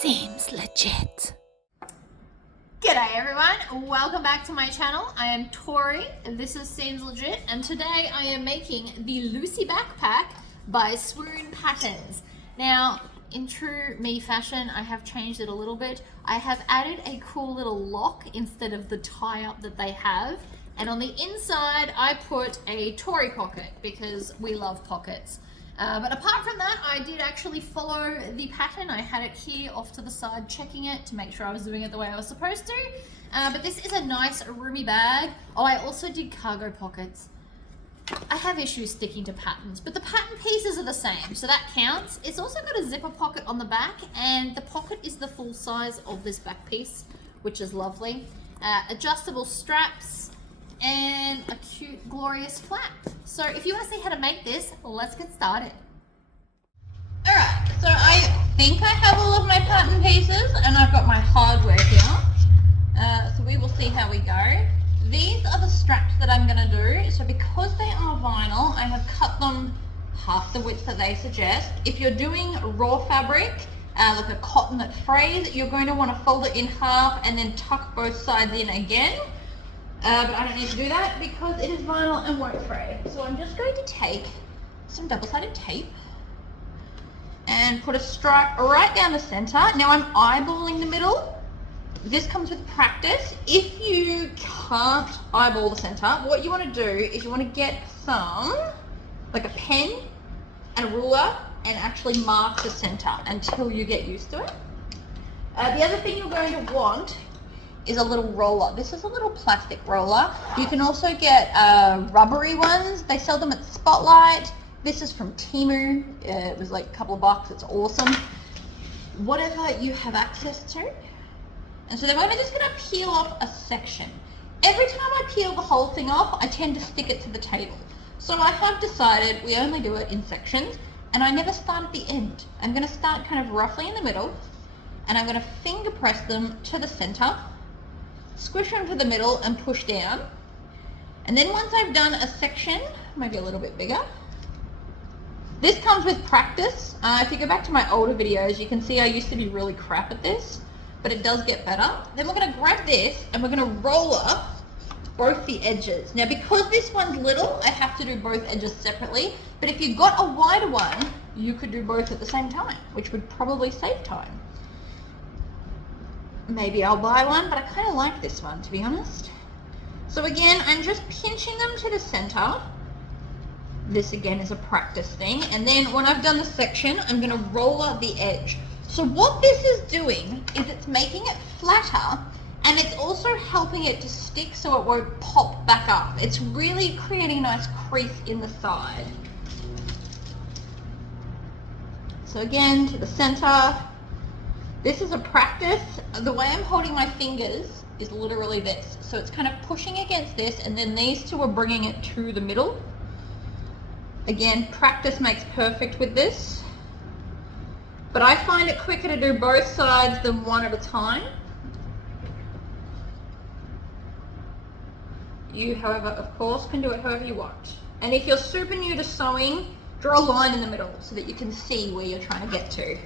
Seems legit. G'day everyone, welcome back to my channel. I am Tori, this is Seems Legit, and today I am making the Lucy backpack by Swoon Patterns. Now, in true me fashion, I have changed it a little bit. I have added a cool little lock instead of the tie-up that they have, and on the inside I put a Tory pocket because we love pockets. But apart from that, I did actually follow the pattern. I had it here off to the side checking it to make sure I was doing it the way I was supposed to. But this is a nice roomy bag. Oh, I also did cargo pockets. I have issues sticking to patterns, but the pattern pieces are the same, so that counts. It's also got a zipper pocket on the back, and the pocket is the full size of this back piece, which is lovely. Adjustable straps, and a cute, glorious flap. So if you want to see how to make this, let's get started. Alright, so I think I have all of my pattern pieces and I've got my hardware here. So we will see how we go. These are the straps that I'm going to do. So because they are vinyl, I have cut them half the width that they suggest. If you're doing raw fabric, like a cotton that frays, you're going to want to fold it in half and then tuck both sides in again. But I don't need to do that because it is vinyl and won't fray. So I'm just going to take some double-sided tape and put a stripe right down the center. Now I'm eyeballing the middle. This comes with practice. If you can't eyeball the center, what you want to do is you want to get some, like a pen and a ruler, and actually mark the center until you get used to it. The other thing you're going to want is a little roller. This is a little plastic roller. You can also get rubbery ones. They sell them at Spotlight. This is from Temu. It was like a couple of bucks. It's awesome. Whatever you have access to. And so then I'm just going to peel off a section. Every time I peel the whole thing off, I tend to stick it to the table. So I have decided we only do it in sections, and I never start at the end. I'm going to start kind of roughly in the middle, and I'm going to finger press them to the center, squish them to the middle and push down. And then once I've done a section, maybe a little bit bigger, this comes with practice. If you go back to my older videos, you can see I used to be really crap at this, but it does get better. Then we're going to grab this and we're going to roll up both the edges. Now because this one's little, I have to do both edges separately, but if you've got a wider one, you could do both at the same time, which would probably save time. Maybe I'll buy one, but I kind of like this one, to be honest. So again, I'm just pinching them to the center. This again is a practice thing. And then when I've done the section, I'm going to roll out the edge. So what this is doing is it's making it flatter, and it's also helping it to stick so it won't pop back up. It's really creating a nice crease in the side. So again, to the center. This is a practice. The way I'm holding my fingers is literally this. So it's kind of pushing against this, and then these two are bringing it to the middle. Again, practice makes perfect with this. But I find it quicker to do both sides than one at a time. You, however, of course, can do it however you want. And if you're super new to sewing, draw a line in the middle so that you can see where you're trying to get to.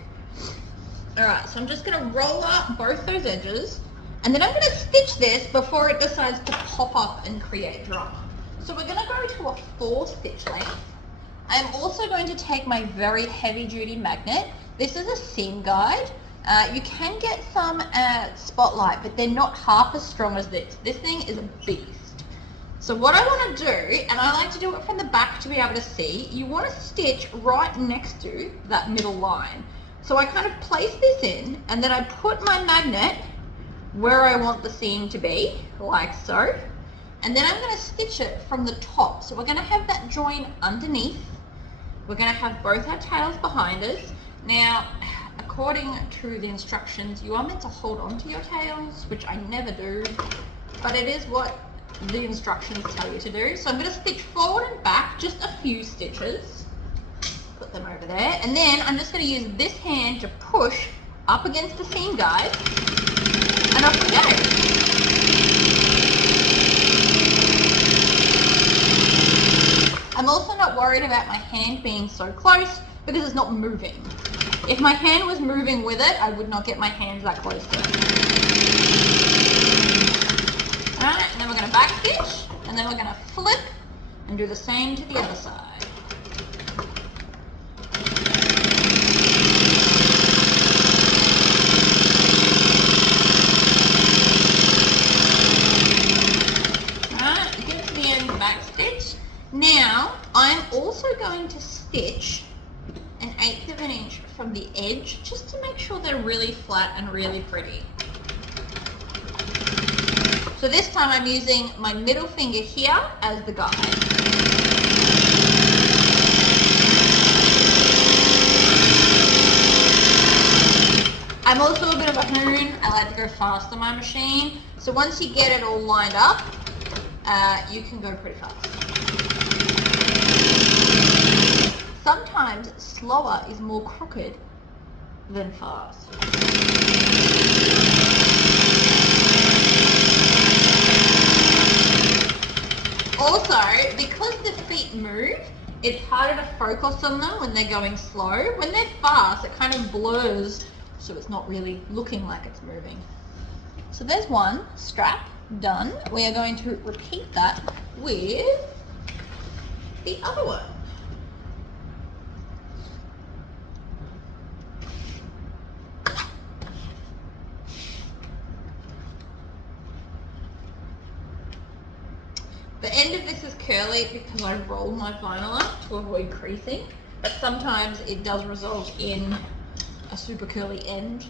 Alright, so I'm just going to roll up both those edges, and then I'm going to stitch this before it decides to pop up and create drama. So we're going to go to a 4 stitch length. I'm also going to take my very heavy duty magnet. This is a seam guide. You can get some at Spotlight, but they're not half as strong as this. This thing is a beast. So what I want to do, and I like to do it from the back to be able to see, you want to stitch right next to that middle line. So I kind of place this in, and then I put my magnet where I want the seam to be, like so. And then I'm going to stitch it from the top. So we're going to have that join underneath. We're going to have both our tails behind us. Now, according to the instructions, you are meant to hold on to your tails, which I never do, but it is what the instructions tell you to do. So I'm going to stitch forward and back just a few stitches. Put them over there, and then I'm just going to use this hand to push up against the seam guide, and off we go. I'm also not worried about my hand being so close because it's not moving. If my hand was moving with it, I would not get my hands that close to it. Alright, and then we're going to back stitch, and then we're going to flip and do the same to the other side. Alright, get to the end of the back stitch. Now, I'm also going to stitch an 1/8 of an inch from the edge just to make sure they're really flat and really pretty. So this time I'm using my middle finger here as the guide. I'm also a bit of a hoon. I like to go fast on my machine. So once you get it all lined up, you can go pretty fast. Sometimes slower is more crooked than fast. Also, because the feet move, it's harder to focus on them when they're going slow. When they're fast, it kind of blurs, so it's not really looking like it's moving. So there's one strap done. We are going to repeat that with the other one. The end of this is curly because I roll my vinyl up to avoid creasing, but sometimes it does result in a super curly end.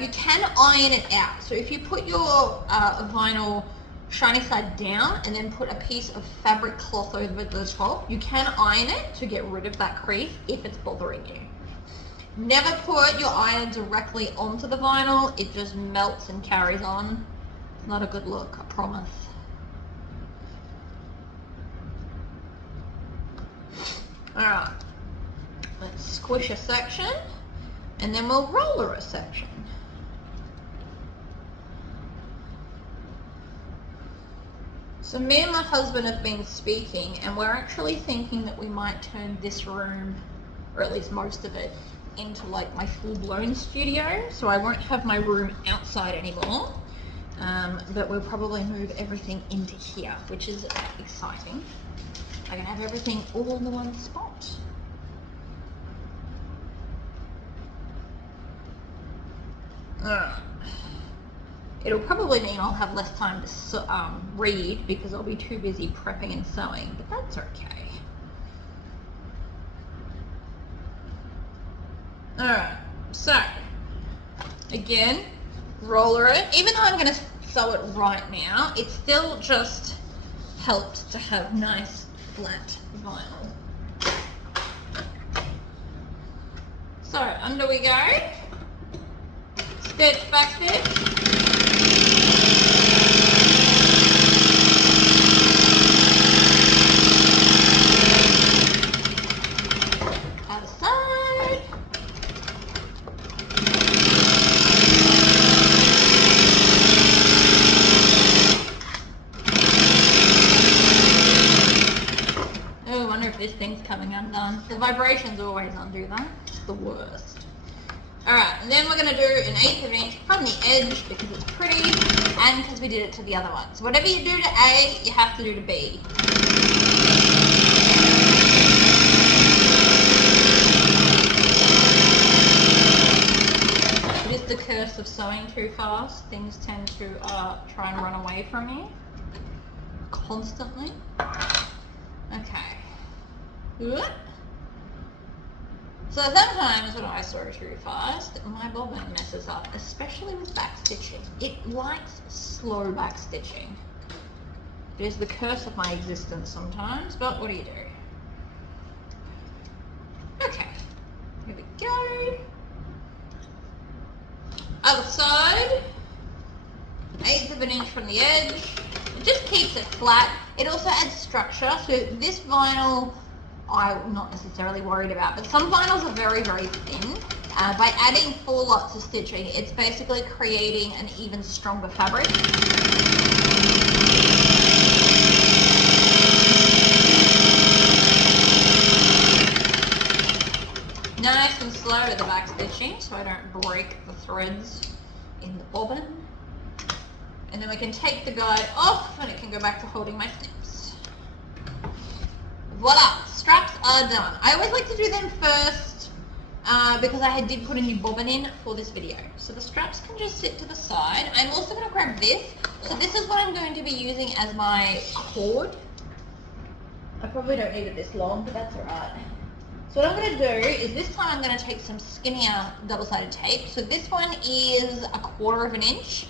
You can iron it out. So if you put your vinyl shiny side down and then put a piece of fabric cloth over the top, you can iron it to get rid of that crease if it's bothering you. Never put your iron directly onto the vinyl. It just melts and carries on. It's not a good look, I promise. Alright, let's squish a section and then we'll roller a section. So me and my husband have been speaking and we're actually thinking that we might turn this room, or at least most of it, into like my full-blown studio. So I won't have my room outside anymore, but we'll probably move everything into here, which is exciting. I can have everything all in the one spot. It'll probably mean I'll have less time to read because I'll be too busy prepping and sewing, but that's okay. Alright, so again, roller it. Even though I'm going to sew it right now, it still just helps to have nice flat vinyl. So under we go, stitch, back stitch, other side, oh, I wonder if this thing's coming undone. The vibrations always undo that. It's the worst. Alright, and then we're going to do an 1/8 of an inch from the edge because it's pretty and because we did it to the other one. So whatever you do to A, you have to do to B. It is the curse of sewing too fast. Things tend to try and run away from you constantly. Okay. Good. So sometimes when I sew too fast, my bobbin messes up, especially with back stitching. It likes slow back stitching. It is the curse of my existence sometimes, but what do you do? Okay, here we go. Other side, 1/8 of an inch from the edge. It just keeps it flat. It also adds structure, so this vinyl I'm not necessarily worried about, but some vinyls are very, very thin. By adding 4 lots of stitching, it's basically creating an even stronger fabric. Nice and slow with the back stitching so I don't break the threads in the bobbin. And then we can take the guide off and it can go back to holding my snips. Voila, straps are done. I always like to do them first because I did put a new bobbin in for this video. So the straps can just sit to the side. I'm also going to grab this. So this is what I'm going to be using as my cord. I probably don't need it this long, but that's alright. So what I'm going to do is this time I'm going to take some skinnier double-sided tape. So this one is 1/4 inch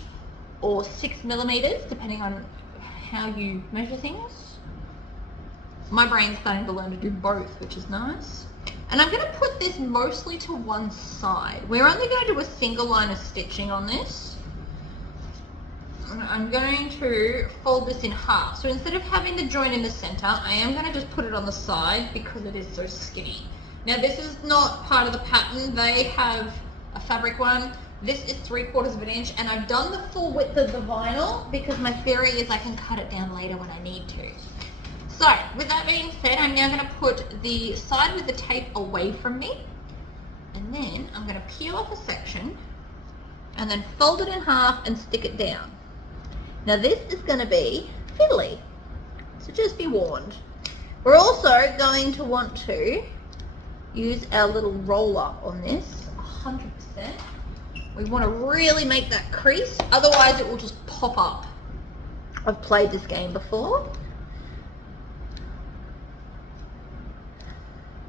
or 6 millimeters, depending on how you measure things. My brain's starting to learn to do both, which is nice. And I'm going to put this mostly to one side. We're only going to do a single line of stitching on this. I'm going to fold this in half. So instead of having the joint in the center, I am going to just put it on the side because it is so skinny. Now this is not part of the pattern. They have a fabric one. This is 3/4 inch, and I've done the full width of the vinyl because my theory is I can cut it down later when I need to. So with that being said, I'm now going to put the side with the tape away from me, and then I'm going to peel off a section and then fold it in half and stick it down. Now this is going to be fiddly, so just be warned. We're also going to want to use our little roller on this 100%. We want to really make that crease, otherwise it will just pop up. I've played this game before.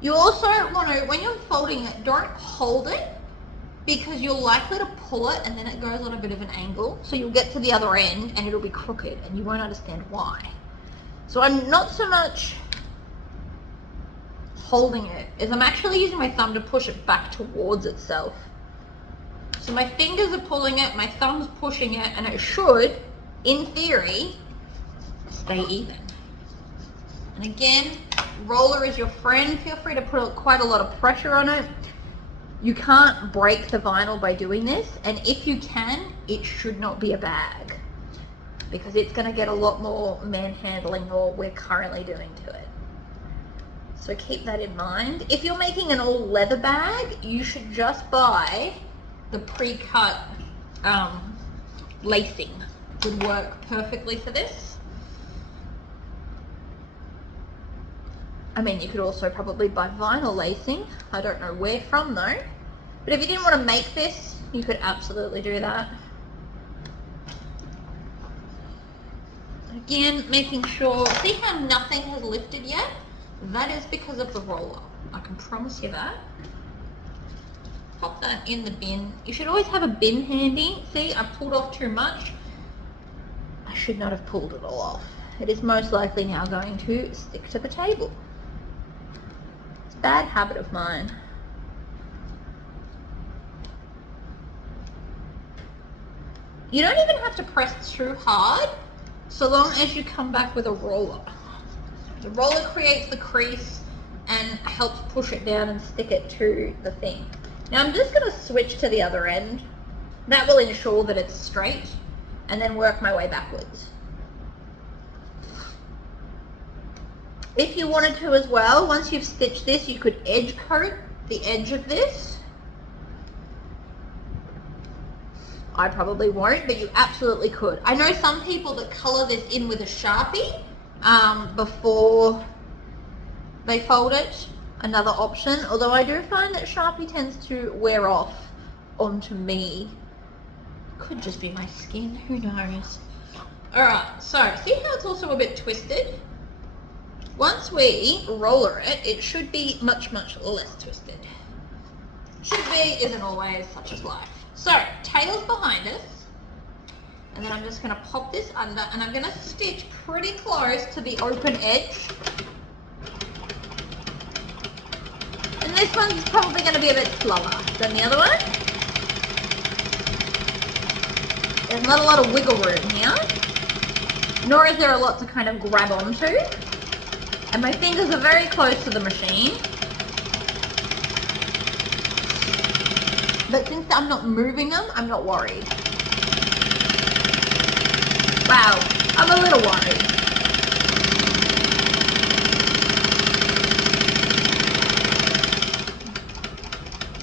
You also want to, when you're folding it, don't hold it because you're likely to pull it and then it goes on a bit of an angle. So you'll get to the other end and it'll be crooked and you won't understand why. So I'm not so much holding it, as I'm actually using my thumb to push it back towards itself. So my fingers are pulling it, my thumb's pushing it, and it should, in theory, stay even. And again, roller is your friend. Feel free to put quite a lot of pressure on it. You can't break the vinyl by doing this, and if you can, it should not be a bag because it's going to get a lot more manhandling than what we're currently doing to it. So keep that in mind. If you're making an all leather bag, you should just buy the pre-cut lacing. Would work perfectly for this. I mean, you could also probably buy vinyl lacing. I don't know where from though. But if you didn't want to make this, you could absolutely do that. Again, making sure, see how nothing has lifted yet? That is because of the roller. I can promise you that. Pop that in the bin. You should always have a bin handy. See, I pulled off too much. I should not have pulled it all off. It is most likely now going to stick to the table. It's a bad habit of mine. You don't even have to press too hard, so long as you come back with a roller. The roller creates the crease and helps push it down and stick it to the thing. Now I'm just going to switch to the other end. That will ensure that it's straight, and then work my way backwards. If you wanted to as well, once you've stitched this, you could edge coat the edge of this. I probably won't, but you absolutely could. I know some people that colour this in with a Sharpie before they fold it. Another option, although I do find that Sharpie tends to wear off onto me. Could just be my skin, who knows. Alright, so see how it's also a bit twisted? Once we roller it, it should be much, much less twisted. Should be, isn't always, such as life. So, tail's behind us, and then I'm just going to pop this under, and I'm going to stitch pretty close to the open edge. And this one's probably going to be a bit slower than the other one. There's not a lot of wiggle room here, nor is there a lot to kind of grab onto. And my fingers are very close to the machine. But since I'm not moving them, I'm not worried. Wow, I'm a little worried.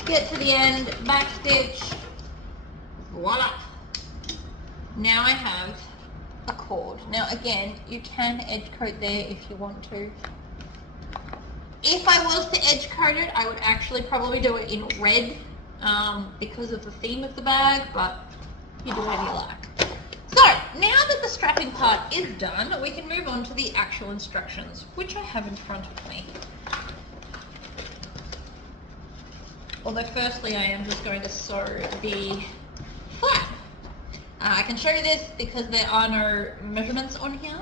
get to the end, back stitch, voila. Now I have a cord. Now again, you can edge coat there if you want to. If I was to edge coat it, I would actually probably do it in red because of the theme of the bag, but you do whatever you like. So now that the strapping part is done, we can move on to the actual instructions, which I have in front of me. Although firstly I am just going to sew the flap. I can show you this because there are no measurements on here.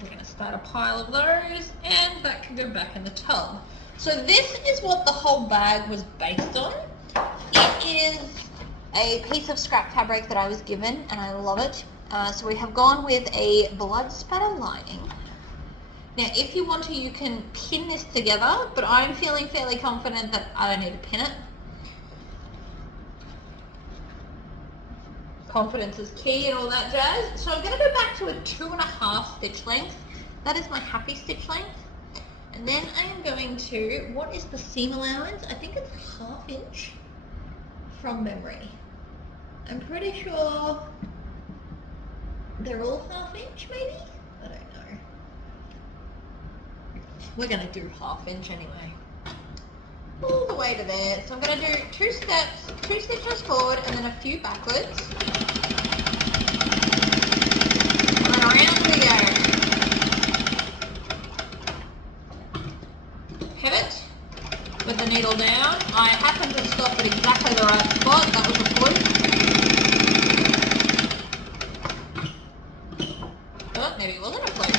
We're going to start a pile of those and that can go back in the tub. So this is what the whole bag was based on. It is a piece of scrap fabric that I was given and I love it. So we have gone with a blood spatter lining. Now if you want to, you can pin this together, but I'm feeling fairly confident that I don't need to pin it. Confidence is key and all that jazz. So I'm going to go back to a 2.5 stitch length. That is my happy stitch length. And then I am going to, what is the seam allowance? I think it's 1/2 inch from memory. I'm pretty sure they're all 1/2 inch maybe? I don't know. We're going to do 1/2 inch anyway. All the way to there. So I'm going to do 2 steps, 2 stitches forward and then a few backwards. And then around we go. Pivot with the needle down. I happened to stop at exactly the right spot. That was a fluke. Oh, maybe it wasn't a fluke.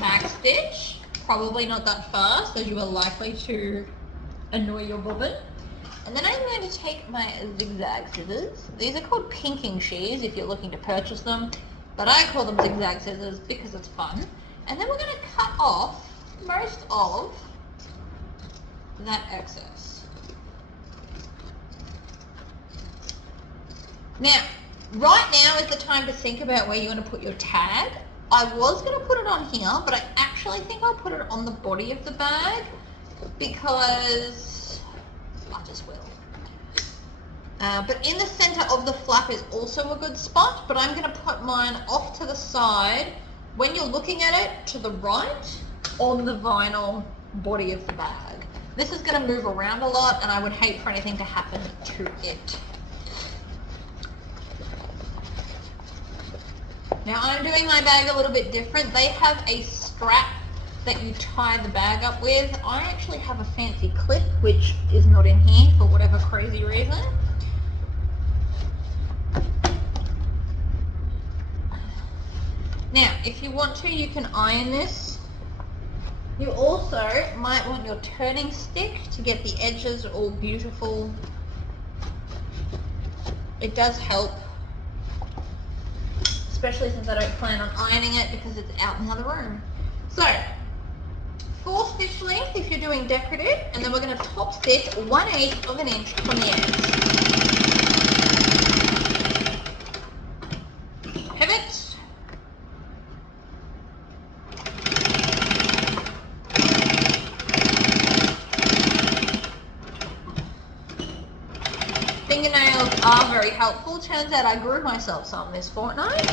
Back stitch. Probably not that fast, as you are likely to annoy your bobbin. And then I'm going to take my zigzag scissors. These are called pinking shears if you're looking to purchase them, but I call them zigzag scissors because it's fun. And then we're going to cut off most of that excess. Now, right now is the time to think about where you're going to put your tag. I was going to put it on here, but I actually think I'll put it on the body of the bag because I just will. But in the center of the flap is also a good spot, but I'm going to put mine off to the side when you're looking at it to the right on the vinyl body of the bag. This is going to move around a lot and I would hate for anything to happen to it. Now I'm doing my bag a little bit different. They have a strap that you tie the bag up with. I actually have a fancy clip which is not in here for whatever crazy reason. Now if you want to, you can iron this. You also might want your turning stick to get the edges all beautiful. It does help, especially since I don't plan on ironing it because it's out in the other room. So, 4 stitch length if you're doing decorative, and then we're going to top stitch 1/8 of an inch from the edge. Pivot. Fingernails are very helpful. Turns out I grew myself some this fortnight.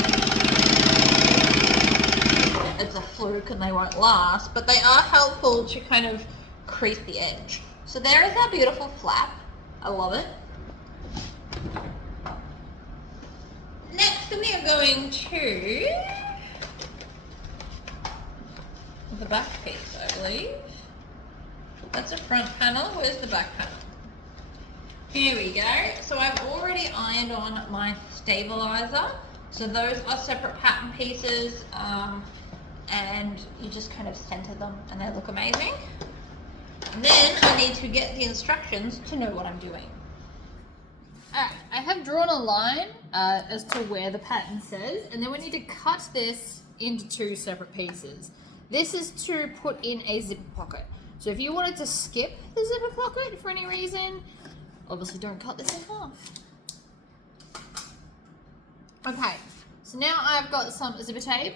It's a fluke and they won't last, but they are helpful to kind of crease the edge. So there is our beautiful flap. I love it. Next we are going to the back piece, I believe. That's a front panel. Where's the back panel? Here we go. So I've already ironed on my stabilizer. So those are separate pattern pieces, and you just kind of center them and they look amazing. And then I need to get the instructions to know what I'm doing. Alright, I have drawn a line as to where the pattern says, and then we need to cut this into 2 separate pieces. This is to put in a zipper pocket. So if you wanted to skip the zipper pocket for any reason, obviously don't cut this in half. Okay, so now I've got some zipper tape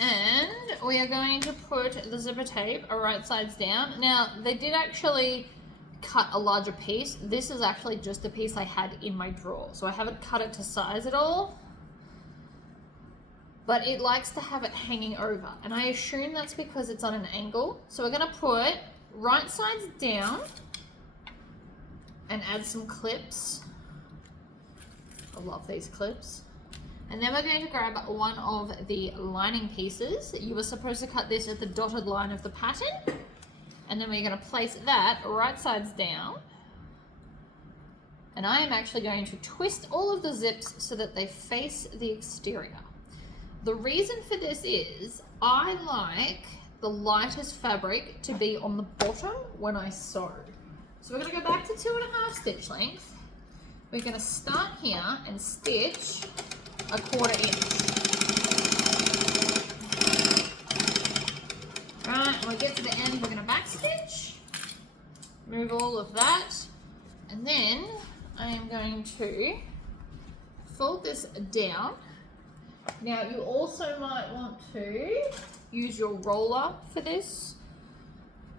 And we are going to put the zipper tape right sides down. Now, they did actually cut a larger piece. This is actually just the piece I had in my drawer. So I haven't cut it to size at all. But it likes to have it hanging over. And I assume that's because it's on an angle. So we're gonna put right sides down and add some clips. I love these clips. And then we're going to grab one of the lining pieces. You were supposed to cut this at the dotted line of the pattern. And then we're going to place that right sides down. And I am actually going to twist all of the zips so that they face the exterior. The reason for this is I like the lightest fabric to be on the bottom when I sew. So we're going to go back to 2.5 stitch length. We're going to start here and stitch 1/4 inch. Right, when we get to the end, we're going to back stitch, move all of that, and then I am going to fold this down. Now you also might want to use your roller for this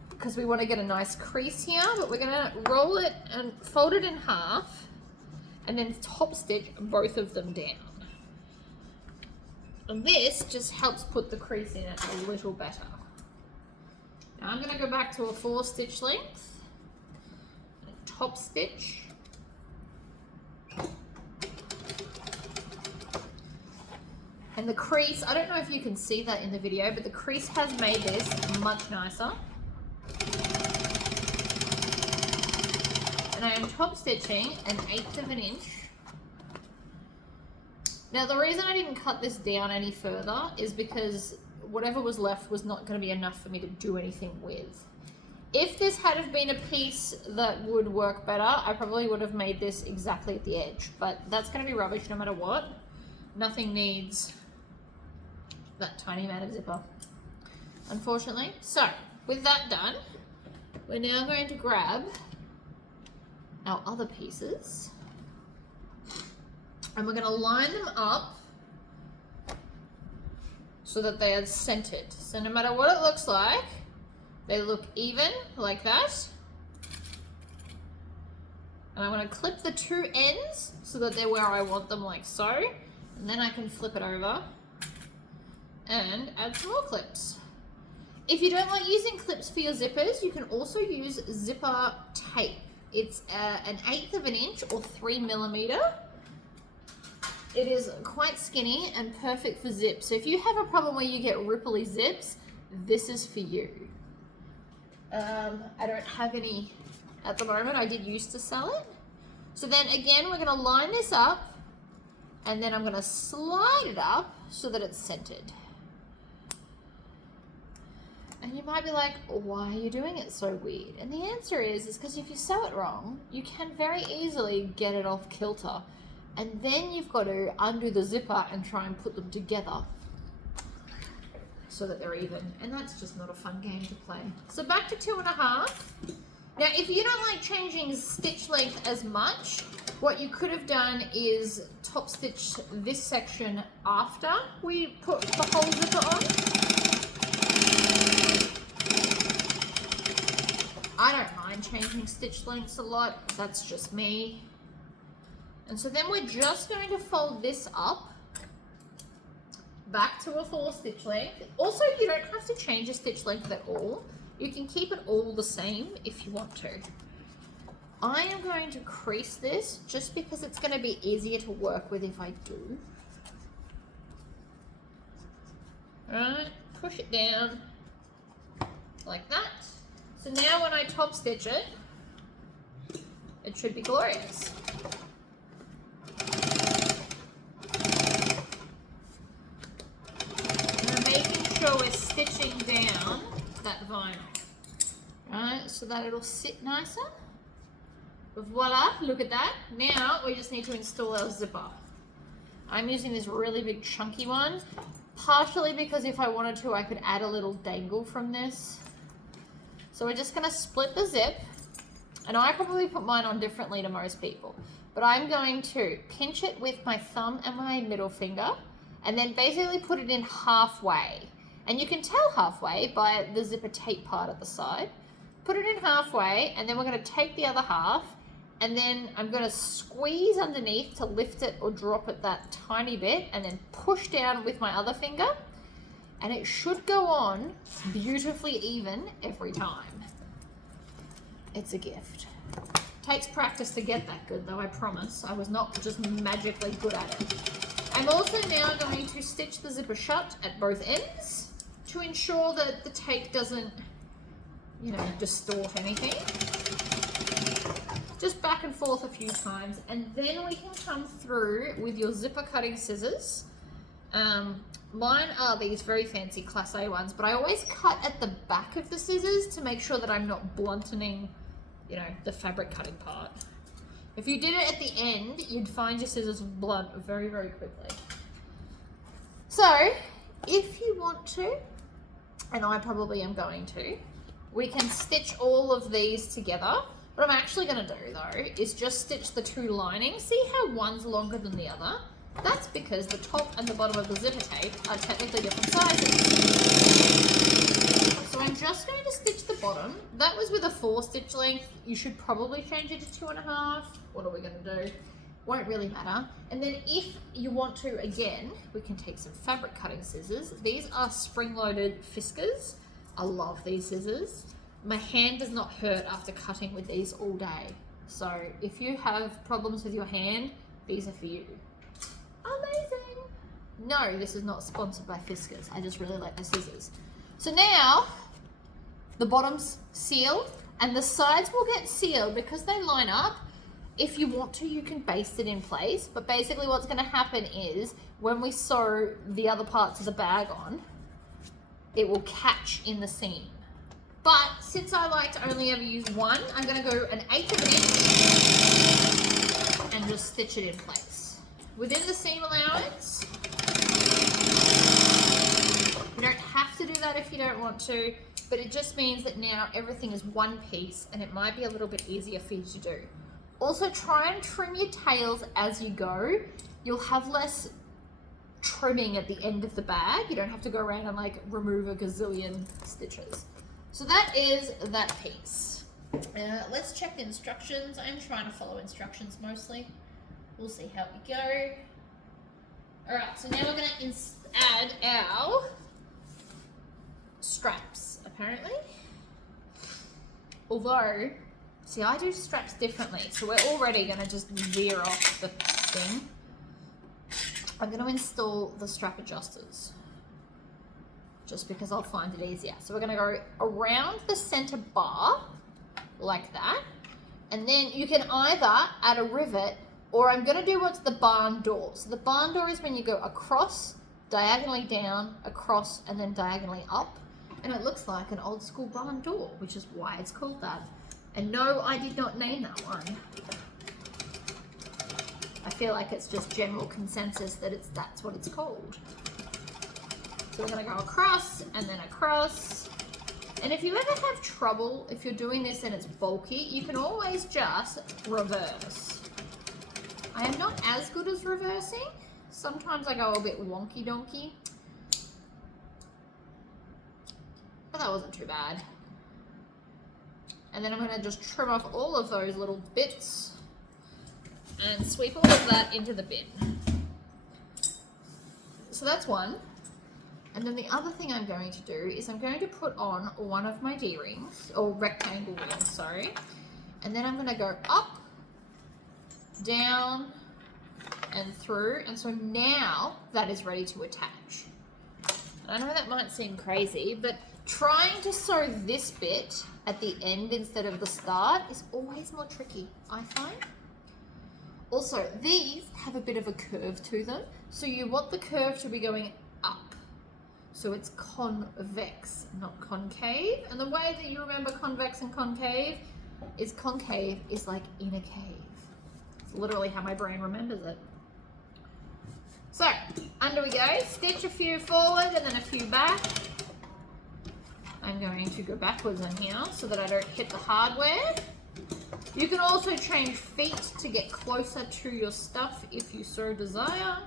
because we want to get a nice crease here, but we're going to roll it and fold it in half and then top stitch both of them down. And this just helps put the crease in it a little better. Now I'm going to go back to a 4 stitch length, top stitch, and the crease, I don't know if you can see that in the video, but the crease has made this much nicer. And I am top stitching 1/8 inch. Now the reason I didn't cut this down any further is because whatever was left was not going to be enough for me to do anything with. If this had have been a piece that would work better, I probably would have made this exactly at the edge, but that's going to be rubbish no matter what. Nothing needs that tiny amount of zipper, unfortunately. So with that done, we're now going to grab our other pieces and we're going to line them up so that they are centered. So no matter what it looks like, they look even like that. And I'm going to clip the 2 ends so that they're where I want them, like so. And then I can flip it over and add some more clips. If you don't like using clips for your zippers, you can also use zipper tape. It's 1/8 inch or 3mm. It is quite skinny and perfect for zips. So if you have a problem where you get ripply zips, this is for you. I don't have any at the moment. I did used to sell it. So then again, we're going to line this up and then I'm going to slide it up so that it's centered. And you might be like, why are you doing it so weird? And the answer is because if you sew it wrong, you can very easily get it off kilter. And then you've got to undo the zipper and try and put them together so that they're even. And that's just not a fun game to play. So back to 2.5. Now, if you don't like changing stitch length as much, what you could have done is top stitch this section after we put the whole zipper on. I don't mind changing stitch lengths a lot. That's just me. And so then we're just going to fold this up back to a 4 stitch length. Also, you don't have to change your stitch length at all. You can keep it all the same if you want to. I am going to crease this just because it's going to be easier to work with if I do. Alright, push it down like that. So now when I top stitch it, it should be glorious. Sure we're stitching down that vinyl, right, so that it'll sit nicer. Voila, look at that. Now we just need to install our zipper. I'm using this really big chunky one, partially because if I wanted to I could add a little dangle from this. So we're just going to split the zip, and I probably put mine on differently to most people, but I'm going to pinch it with my thumb and my middle finger and then basically put it in halfway. And you can tell halfway by the zipper tape part at the side. Put it in halfway, and then we're going to take the other half, and then I'm going to squeeze underneath to lift it or drop it that tiny bit, and then push down with my other finger, and it should go on beautifully even every time. It's a gift. Takes practice to get that good though, I promise. I was not just magically good at it. I'm also now going to stitch the zipper shut at both ends to ensure that the tape doesn't, you know, distort anything. Just back and forth a few times, and then we can come through with your zipper cutting scissors. Mine are these very fancy Class A ones, but I always cut at the back of the scissors to make sure that I'm not blunting, you know, the fabric cutting part. If you did it at the end, you'd find your scissors blunt very, very quickly. So, if you want to, and I probably am going to, we can stitch all of these together. What I'm actually going to do though is just stitch the two linings. See how one's longer than the other? That's because the top and the bottom of the zipper tape are technically different sizes. So I'm just going to stitch the bottom. That was with a 4 stitch length. You should probably change it to 2.5. What are we going to do? Won't really matter. And then if you want to, again, we can take some fabric cutting scissors. These are spring-loaded Fiskars. I love these scissors. My hand does not hurt after cutting with these all day. So if you have problems with your hand, these are for you. Amazing. No, this is not sponsored by Fiskars. I just really like the scissors. So now the bottom's sealed and the sides will get sealed because they line up. If you want to, you can baste it in place. But basically what's going to happen is when we sew the other parts of the bag on, it will catch in the seam. But since I like to only ever use one, I'm going to go 1/8 of an inch and just stitch it in place. Within the seam allowance, you don't have to do that if you don't want to, but it just means that now everything is one piece and it might be a little bit easier for you to do. Also, try and trim your tails as you go. You'll have less trimming at the end of the bag. You don't have to go around and like remove a gazillion stitches. So that is that piece. Let's check the instructions. I'm trying to follow instructions mostly. We'll see how we go. Alright, so now we're going to add our straps, apparently. Although, see, I do straps differently, so we're already going to just veer off the thing. I'm going to install the strap adjusters, just because I'll find it easier. So we're going to go around the center bar, like that, and then you can either add a rivet, or I'm going to do what's the barn door. So the barn door is when you go across, diagonally down, across, and then diagonally up, and it looks like an old school barn door, which is why it's called that. And no, I did not name that one. I feel like it's just general consensus that that's what it's called. So we're going to go across and then across. And if you ever have trouble, if you're doing this and it's bulky, you can always just reverse. I am not as good as reversing. Sometimes I go a bit wonky donkey. But that wasn't too bad. And then I'm going to just trim off all of those little bits and sweep all of that into the bin. So that's one. And then the other thing I'm going to do is I'm going to put on one of my D-rings, or rectangle rings, sorry. And then I'm going to go up, down, and through. And so now that is ready to attach. I know that might seem crazy, but trying to sew this bit at the end instead of the start is always more tricky, I find. Also, these have a bit of a curve to them, so you want the curve to be going up. So it's convex, not concave. And the way that you remember convex and concave is like in a cave. It's literally how my brain remembers it. So, under we go. Stitch a few forward and then a few back. I'm going to go backwards in here so that I don't hit the hardware. You can also change feet to get closer to your stuff if you so desire.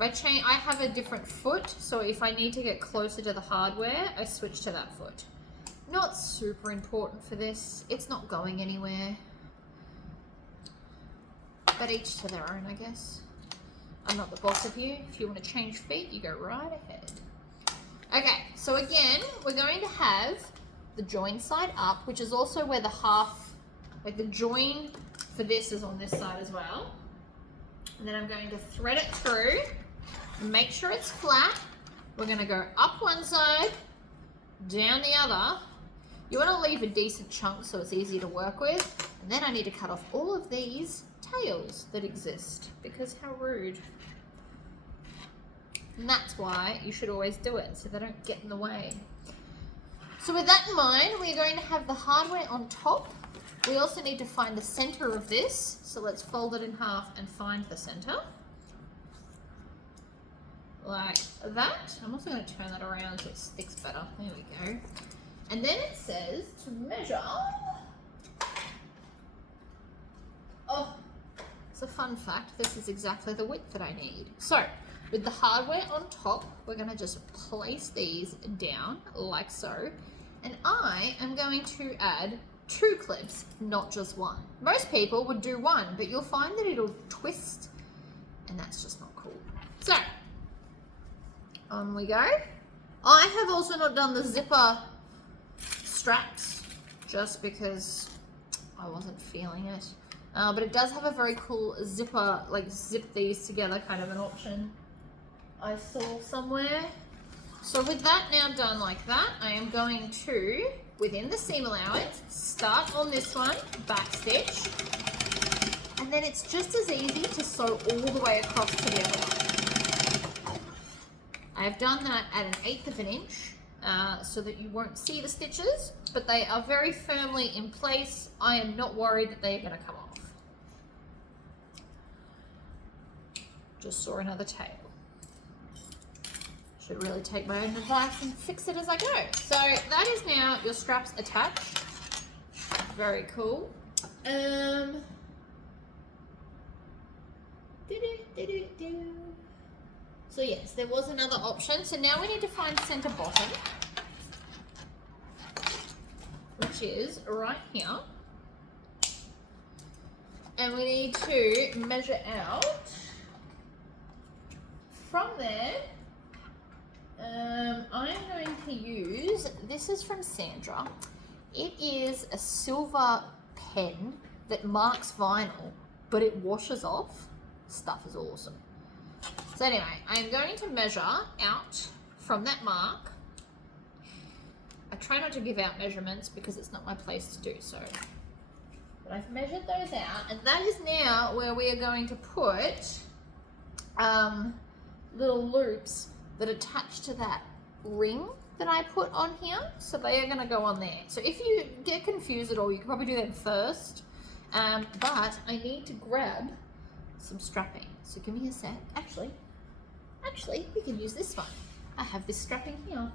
I have a different foot, so if I need to get closer to the hardware, I switch to that foot. Not super important for this. It's not going anywhere. But each to their own, I guess. I'm not the boss of you. If you want to change feet, you go right ahead. Okay, so again, we're going to have the join side up, which is also where the half, like the join for this is on this side as well. And then I'm going to thread it through, make sure it's flat. We're going to go up one side, down the other. You want to leave a decent chunk so it's easy to work with. And then I need to cut off all of these tails that exist, because how rude. And that's why you should always do it, so they don't get in the way. So with that in mind, we're going to have the hardware on top. We also need to find the center of this, so let's fold it in half and find the center. Like that. I'm also going to turn that around so it sticks better. There we go. And then it says to measure. Oh, it's a fun fact. This is exactly the width that I need. So with the hardware on top, we're going to just place these down like so. And I am going to add 2 clips, not just one. Most people would do one, but you'll find that it'll twist, and that's just not cool. So, on we go. I have also not done the zipper straps, just because I wasn't feeling it. But it does have a very cool zipper, like zip these together kind of an option I saw somewhere. So with that now done like that, I am going to, within the seam allowance, start on this one, back stitch, and then it's just as easy to sew all the way across to the other one. I have done that at 1/8 of an inch, so that you won't see the stitches, but they are very firmly in place. I am not worried that they are going to come off. Just saw another tail. Should really take my own advice and fix it as I go. So that is now your straps attached. Very cool. So yes, there was another option. So now we need to find center bottom, which is right here. And we need to measure out from there. I'm going to use, this is from Sandra. It is a silver pen that marks vinyl, but it washes off. Stuff is awesome. So anyway, I'm going to measure out from that mark. I try not to give out measurements because it's not my place to do so. But I've measured those out, and that is now where we are going to put little loops that attach to that ring that I put on here. So they are going to go on there. So if you get confused at all, you can probably do them first. But I need to grab some strapping. So give me a sec. Actually, we can use this one. I have this strapping here.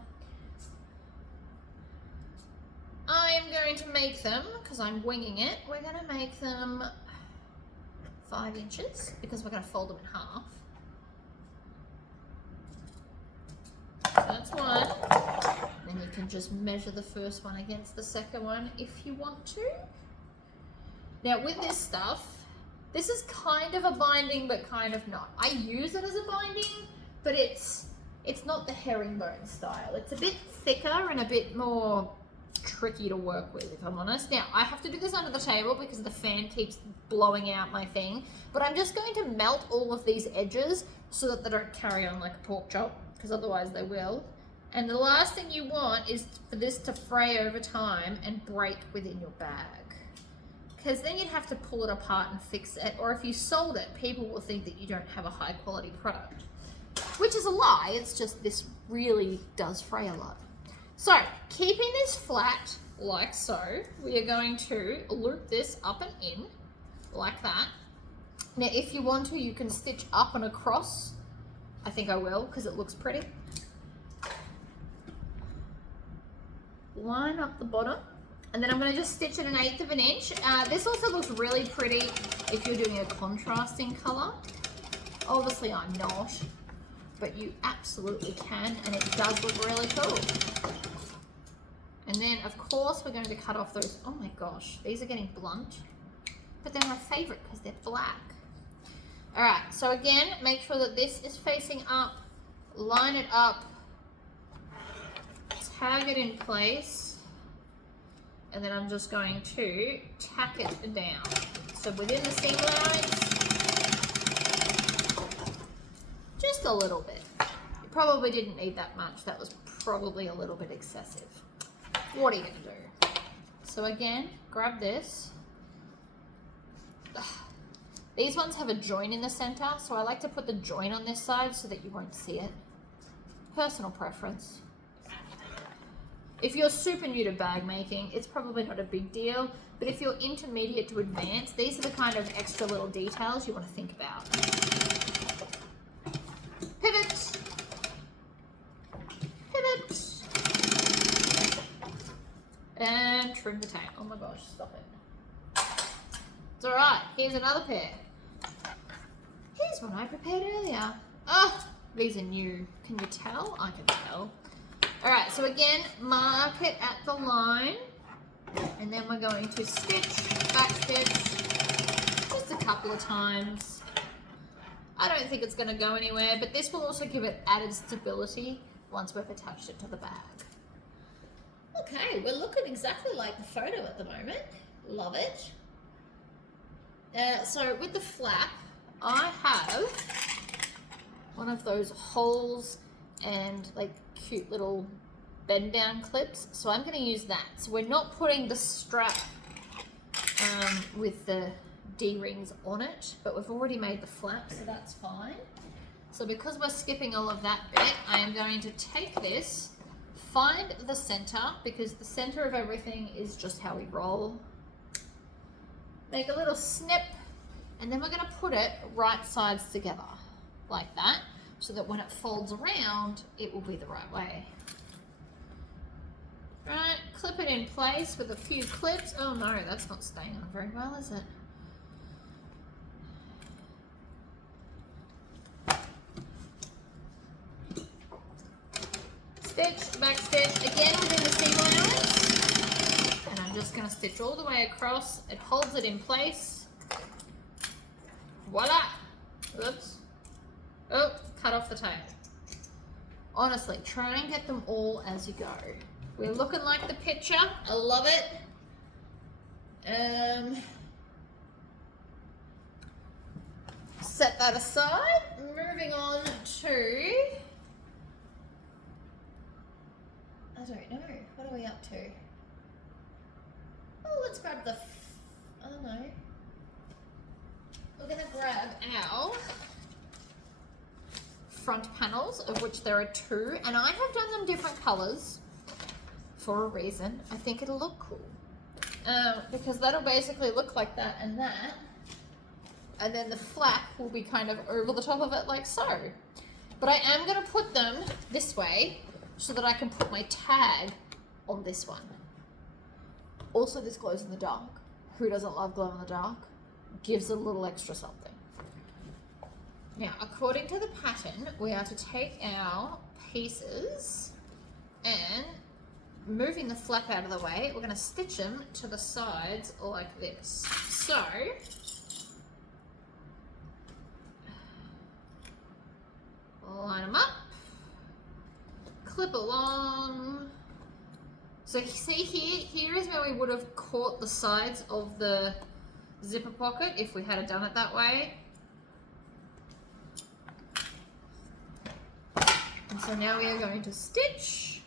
I am going to make them, because I'm winging it, we're going to make them 5 inches, because we're going to fold them in half. So that's one. Then you can just measure the first one against the second one if you want to. Now with this stuff, this is kind of a binding, but kind of not. I use it as a binding, but it's not the herringbone style. It's a bit thicker and a bit more tricky to work with, if I'm honest. Now, I have to do this under the table because the fan keeps blowing out my thing, but I'm just going to melt all of these edges so that they don't carry on like a pork chop, because otherwise they will. And the last thing you want is for this to fray over time and break within your bag, because then you'd have to pull it apart and fix it, or if you sold it, people will think that you don't have a high quality product, which is a lie. It's just this really does fray a lot. So keeping this flat like so, we are going to loop this up and in like that. Now if you want to, you can stitch up and across. I think I will, because it looks pretty. Line up the bottom, and then I'm going to just stitch it 1/8 of an inch. This also looks really pretty if you're doing a contrasting color. Obviously I'm not, but you absolutely can, and it does look really cool. And then, of course, we're going to cut off those. Oh my gosh, these are getting blunt, but they're my favorite because they're black. All right, so again, make sure that this is facing up, line it up, tag it in place, and then I'm just going to tack it down. So within the seam allowance, just a little bit. You probably didn't need that much. That was probably a little bit excessive. What are you gonna do? So again, grab this. These ones have a join in the center, so I like to put the join on this side so that you won't see it. Personal preference. If you're super new to bag making, it's probably not a big deal, but if you're intermediate to advanced, these are the kind of extra little details you want to think about. Pivot. Pivot. And trim the tail. Oh my gosh, stop it. It's alright, here's another pair. Here's one I prepared earlier. Oh, these are new. Can you tell? I can tell. Alright, so again, mark it at the line. And then we're going to stitch, back stitch, just a couple of times. I don't think it's going to go anywhere, but this will also give it added stability once we've attached it to the bag. Okay, we're looking exactly like the photo at the moment. Love it. So with the flap, I have one of those holes and like cute little bend down clips. So I'm going to use that. So we're not putting the strap with the D-rings on it, but we've already made the flap, so that's fine. So because we're skipping all of that bit, I am going to take this, find the center, because the center of everything is just how we roll. Make a little snip, and then we're going to put it right sides together, like that, so that when it folds around, it will be the right way. Right, clip it in place with a few clips. Oh no, that's not staying on very well, is it? Stitch, back stitch, again within the seam allowance. And I'm just going to stitch all the way across. It holds it in place. Voila! Oops. Oh, cut off the tail. Honestly, try and get them all as you go. We're looking like the picture. I love it. Set that aside. Moving on to... I don't know. What are we up to? Oh, let's grab the... I don't know. We're going to grab our front panels, of which there are two. And I have done them different colours for a reason. I think it'll look cool. Because that'll basically look like that and that. And then the flap will be kind of over the top of it like so. But I am going to put them this way so that I can put my tag on this one. Also, this glows in the dark. Who doesn't love glow in the dark? Gives a little extra something. Now, according to the pattern, we are to take our pieces and moving the flap out of the way, we're going to stitch them to the sides like this. So, line them up, clip along. So see here is where we would have caught the sides of the zipper pocket if we had done it that way. And so now we are going to stitch.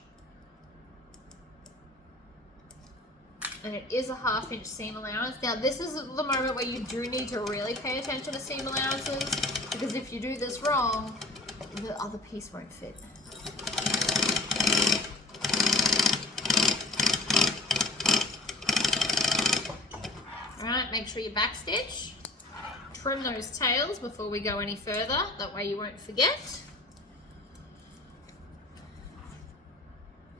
And it is a 1/2 inch seam allowance. Now this is the moment where you do need to really pay attention to seam allowances, because if you do this wrong, the other piece won't fit. Alright, make sure you backstitch. Trim those tails before we go any further, that way you won't forget.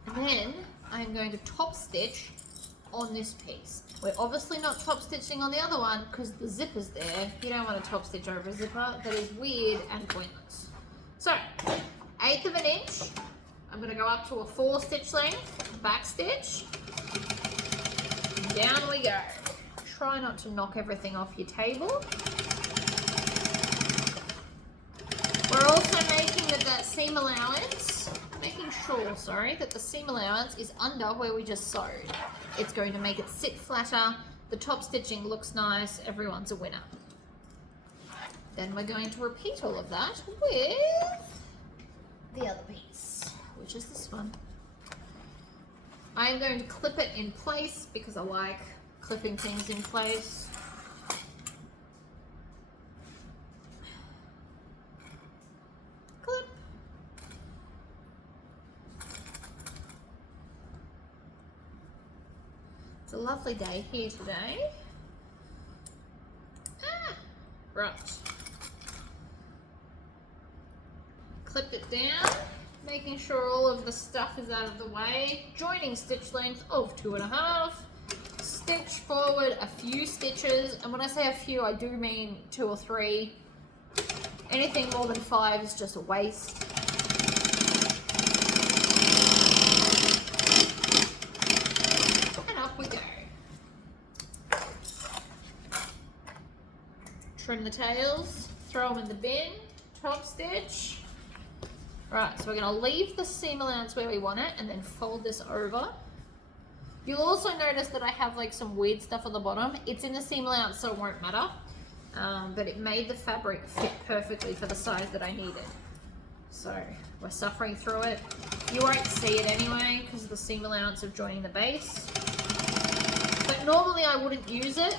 And then I'm going to top stitch on this piece. We're obviously not top stitching on the other one because the zipper's there. You don't want to top stitch over a zipper. That is weird and pointless. So, 1/8 of an inch. I'm going to go up to a 4 stitch length, back stitch. Down we go. Try not to knock everything off your table. We're also making that seam allowance, that the seam allowance is under where we just sewed. It's going to make it sit flatter, the top stitching looks nice, everyone's a winner. Then we're going to repeat all of that with the other piece, which is this one. I'm going to clip it in place because I like clipping things in place. Clip. It's a lovely day here today. Right. Clip it down, making sure all of the stuff is out of the way. Joining stitch length of 2.5. Stitch forward a few stitches, and when I say a few, I do mean 2 or 3. Anything more than 5 is just a waste. And up we go. Trim the tails, throw them in the bin, top stitch. Right, so we're going to leave the seam allowance where we want it and then fold this over. You'll also notice that I have like some weird stuff on the bottom. It's in the seam allowance, so it won't matter. But it made the fabric fit perfectly for the size that I needed. So we're suffering through it. You won't see it anyway because of the seam allowance of joining the base. But normally I wouldn't use it.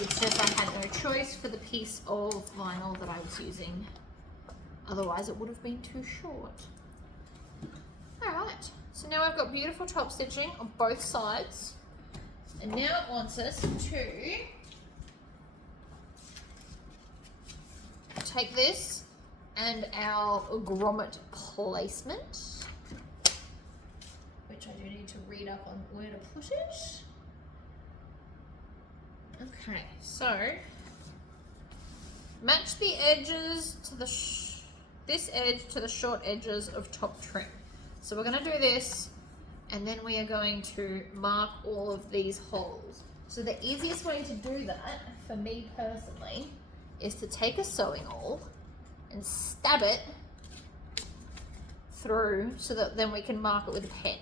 It's just I had no choice for the piece of vinyl that I was using. Otherwise it would have been too short. Alright, so now I've got beautiful top stitching on both sides. And now it wants us to take this and our grommet placement, which I do need to read up on where to put it. Okay, so match the edges to the this edge to the short edges of top trim. So we're going to do this, and then we are going to mark all of these holes. So the easiest way to do that, for me personally, is to take a sewing awl and stab it through so that then we can mark it with a pen.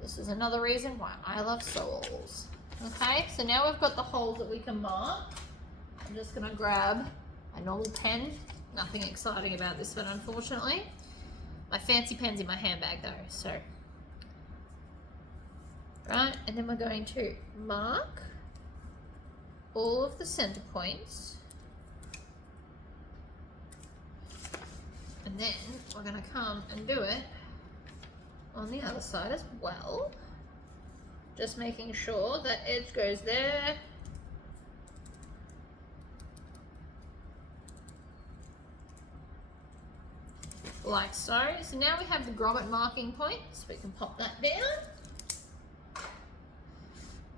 This is another reason why I love sew awls. Okay, so now we've got the holes that we can mark. I'm just gonna grab a normal pen. Nothing exciting about this one, unfortunately. My fancy pen's in my handbag though, so. Right, and then we're going to mark all of the center points. And then we're gonna come and do it on the other side as well. Just making sure that edge goes there. Like so. So now we have the grommet marking point, so we can pop that down.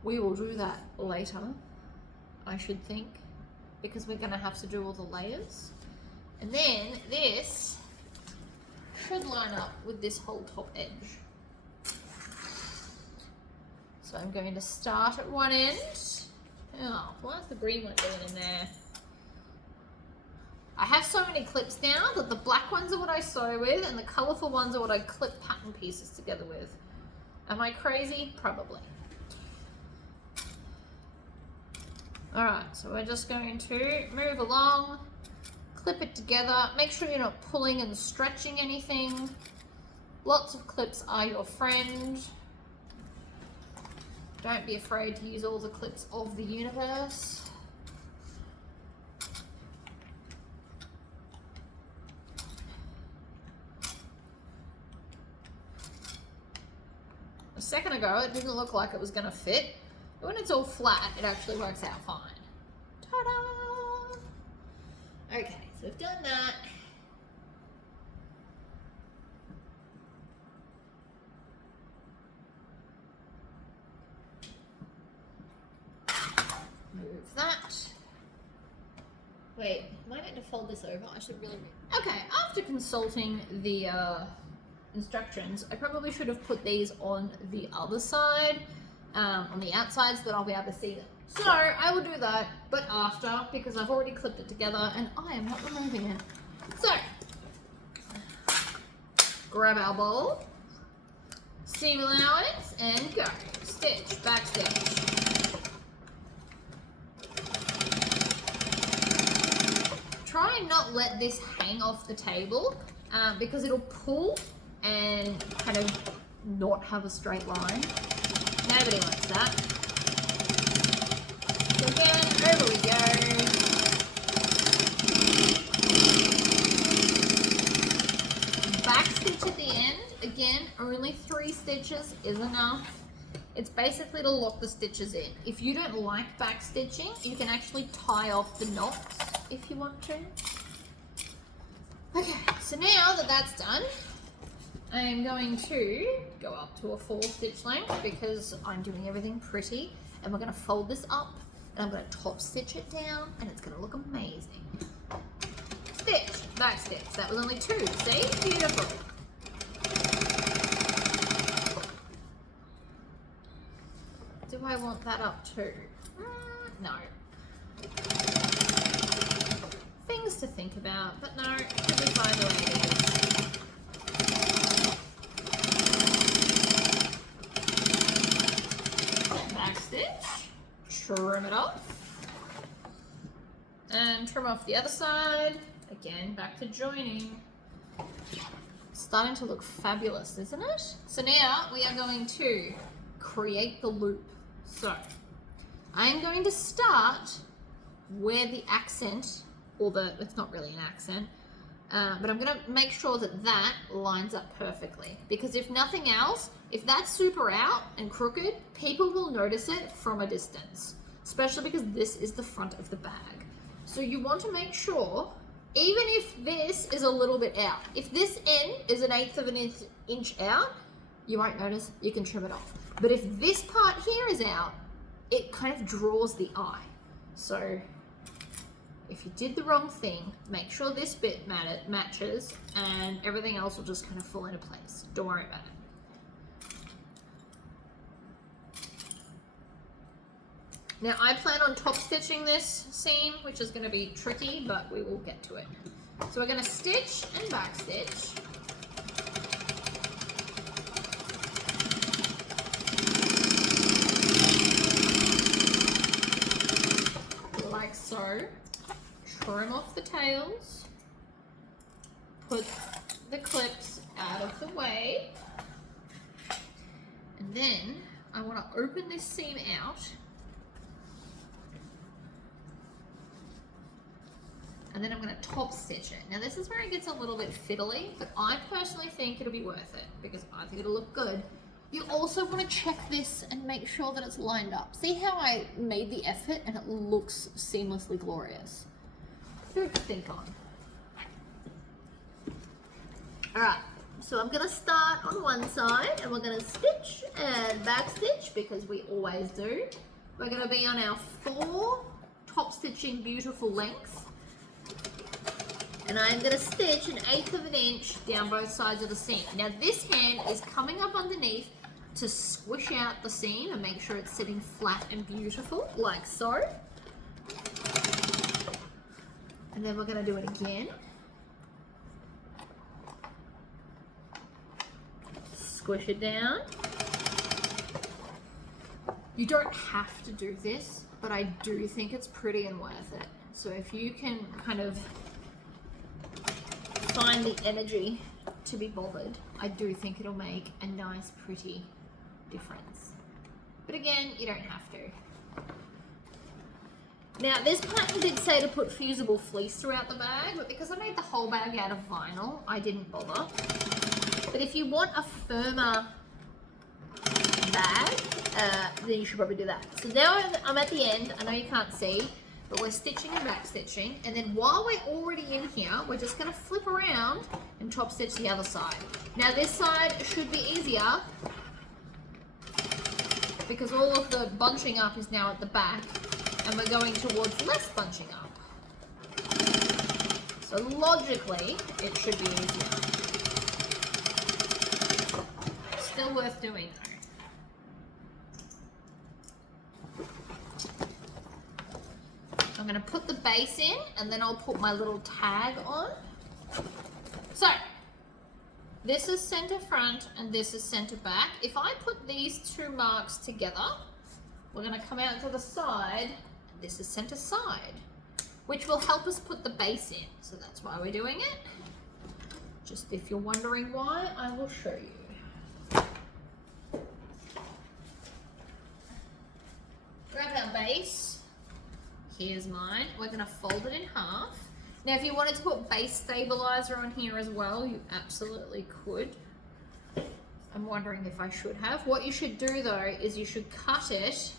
We will do that later, I should think, because we're going to have to do all the layers. And then this should line up with this whole top edge. So I'm going to start at one end. Oh, why is the green one going in there? I have so many clips now that the black ones are what I sew with and the colourful ones are what I clip pattern pieces together with. Am I crazy? Probably. Alright, so we're just going to move along, clip it together. Make sure you're not pulling and stretching anything. Lots of clips are your friend. Don't be afraid to use all the clips of the universe. A second ago, it didn't look like it was going to fit, but when it's all flat, it actually works out fine. Ta-da! Okay, so we've done that. Move that. Wait, am I meant to fold this over? I should really... Okay, after consulting the instructions, I probably should have put these on the other side, on the outside, so that I'll be able to see them. So, I will do that, but after, because I've already clipped it together and I am not removing it. So, grab our bowl, seam allowance, and go. Stitch, back stitch. Try and not let this hang off the table because it'll pull and kind of not have a straight line. Nobody likes that. So again, over we go. Back stitch at the end. Again, only 3 stitches is enough. It's basically to lock the stitches in. If you don't like back stitching, you can actually tie off the knots if you want to. Okay, so now that that's done, I am going to go up to a 4 stitch length because I'm doing everything pretty, and we're going to fold this up and I'm going to top stitch it down and it's going to look amazing. Stitch, back stitch. That was only 2. See? Beautiful. Do I want that up too? No. Things to think about, but no, it should be fine the way it is. Back stitch, trim it off, and trim off the other side. Again, back to joining. It's starting to look fabulous, isn't it? So now we are going to create the loop. So I'm going to start where the accent, or it's not really an accent, but I'm going to make sure that that lines up perfectly. Because if nothing else, if that's super out and crooked, people will notice it from a distance, especially because this is the front of the bag. So you want to make sure, even if this is a little bit out, if this end is 1/8 of an inch out, you won't notice, you can trim it off. But if this part here is out, it kind of draws the eye. So if you did the wrong thing, make sure this bit matches and everything else will just kind of fall into place. Don't worry about it. Now I plan on top stitching this seam, which is going to be tricky, but we will get to it. So we're going to stitch and back stitch. Like so. Trim off the tails, put the clips out of the way, and then I want to open this seam out, and then I'm going to top stitch it. Now this is where it gets a little bit fiddly, but I personally think it'll be worth it because I think it'll look good. You also want to check this and make sure that it's lined up. See how I made the effort and it looks seamlessly glorious? Food to think on. Alright, so I'm going to start on one side and we're going to stitch and back stitch because we always do. We're going to be on our 4 top stitching beautiful lengths. And I'm going to stitch 1/8 of an inch down both sides of the seam. Now this hand is coming up underneath to squish out the seam and make sure it's sitting flat and beautiful, like so. And then we're going to do it again. Squish it down. You don't have to do this, but I do think it's pretty and worth it. So if you can kind of find the energy to be bothered, I do think it'll make a nice, pretty difference. But again, you don't have to. Now, this pattern did say to put fusible fleece throughout the bag, but because I made the whole bag out of vinyl, I didn't bother. But if you want a firmer bag, then you should probably do that. So now I'm at the end. I know you can't see, but we're stitching and back stitching. And then while we're already in here, we're just going to flip around and top stitch the other side. Now, this side should be easier because all of the bunching up is now at the back. And we're going towards less bunching up. So logically, it should be easier. Still worth doing though. I'm going to put the base in and then I'll put my little tag on. So, this is center front and this is center back. If I put these two marks together, we're going to come out to the side and this is center side, which will help us put the base in. So that's why we're doing it. Just if you're wondering why, I will show you. Grab our base. Here's mine. We're going to fold it in half. Now, if you wanted to put base stabilizer on here as well, you absolutely could. I'm wondering if I should have. What you should do though is you should cut it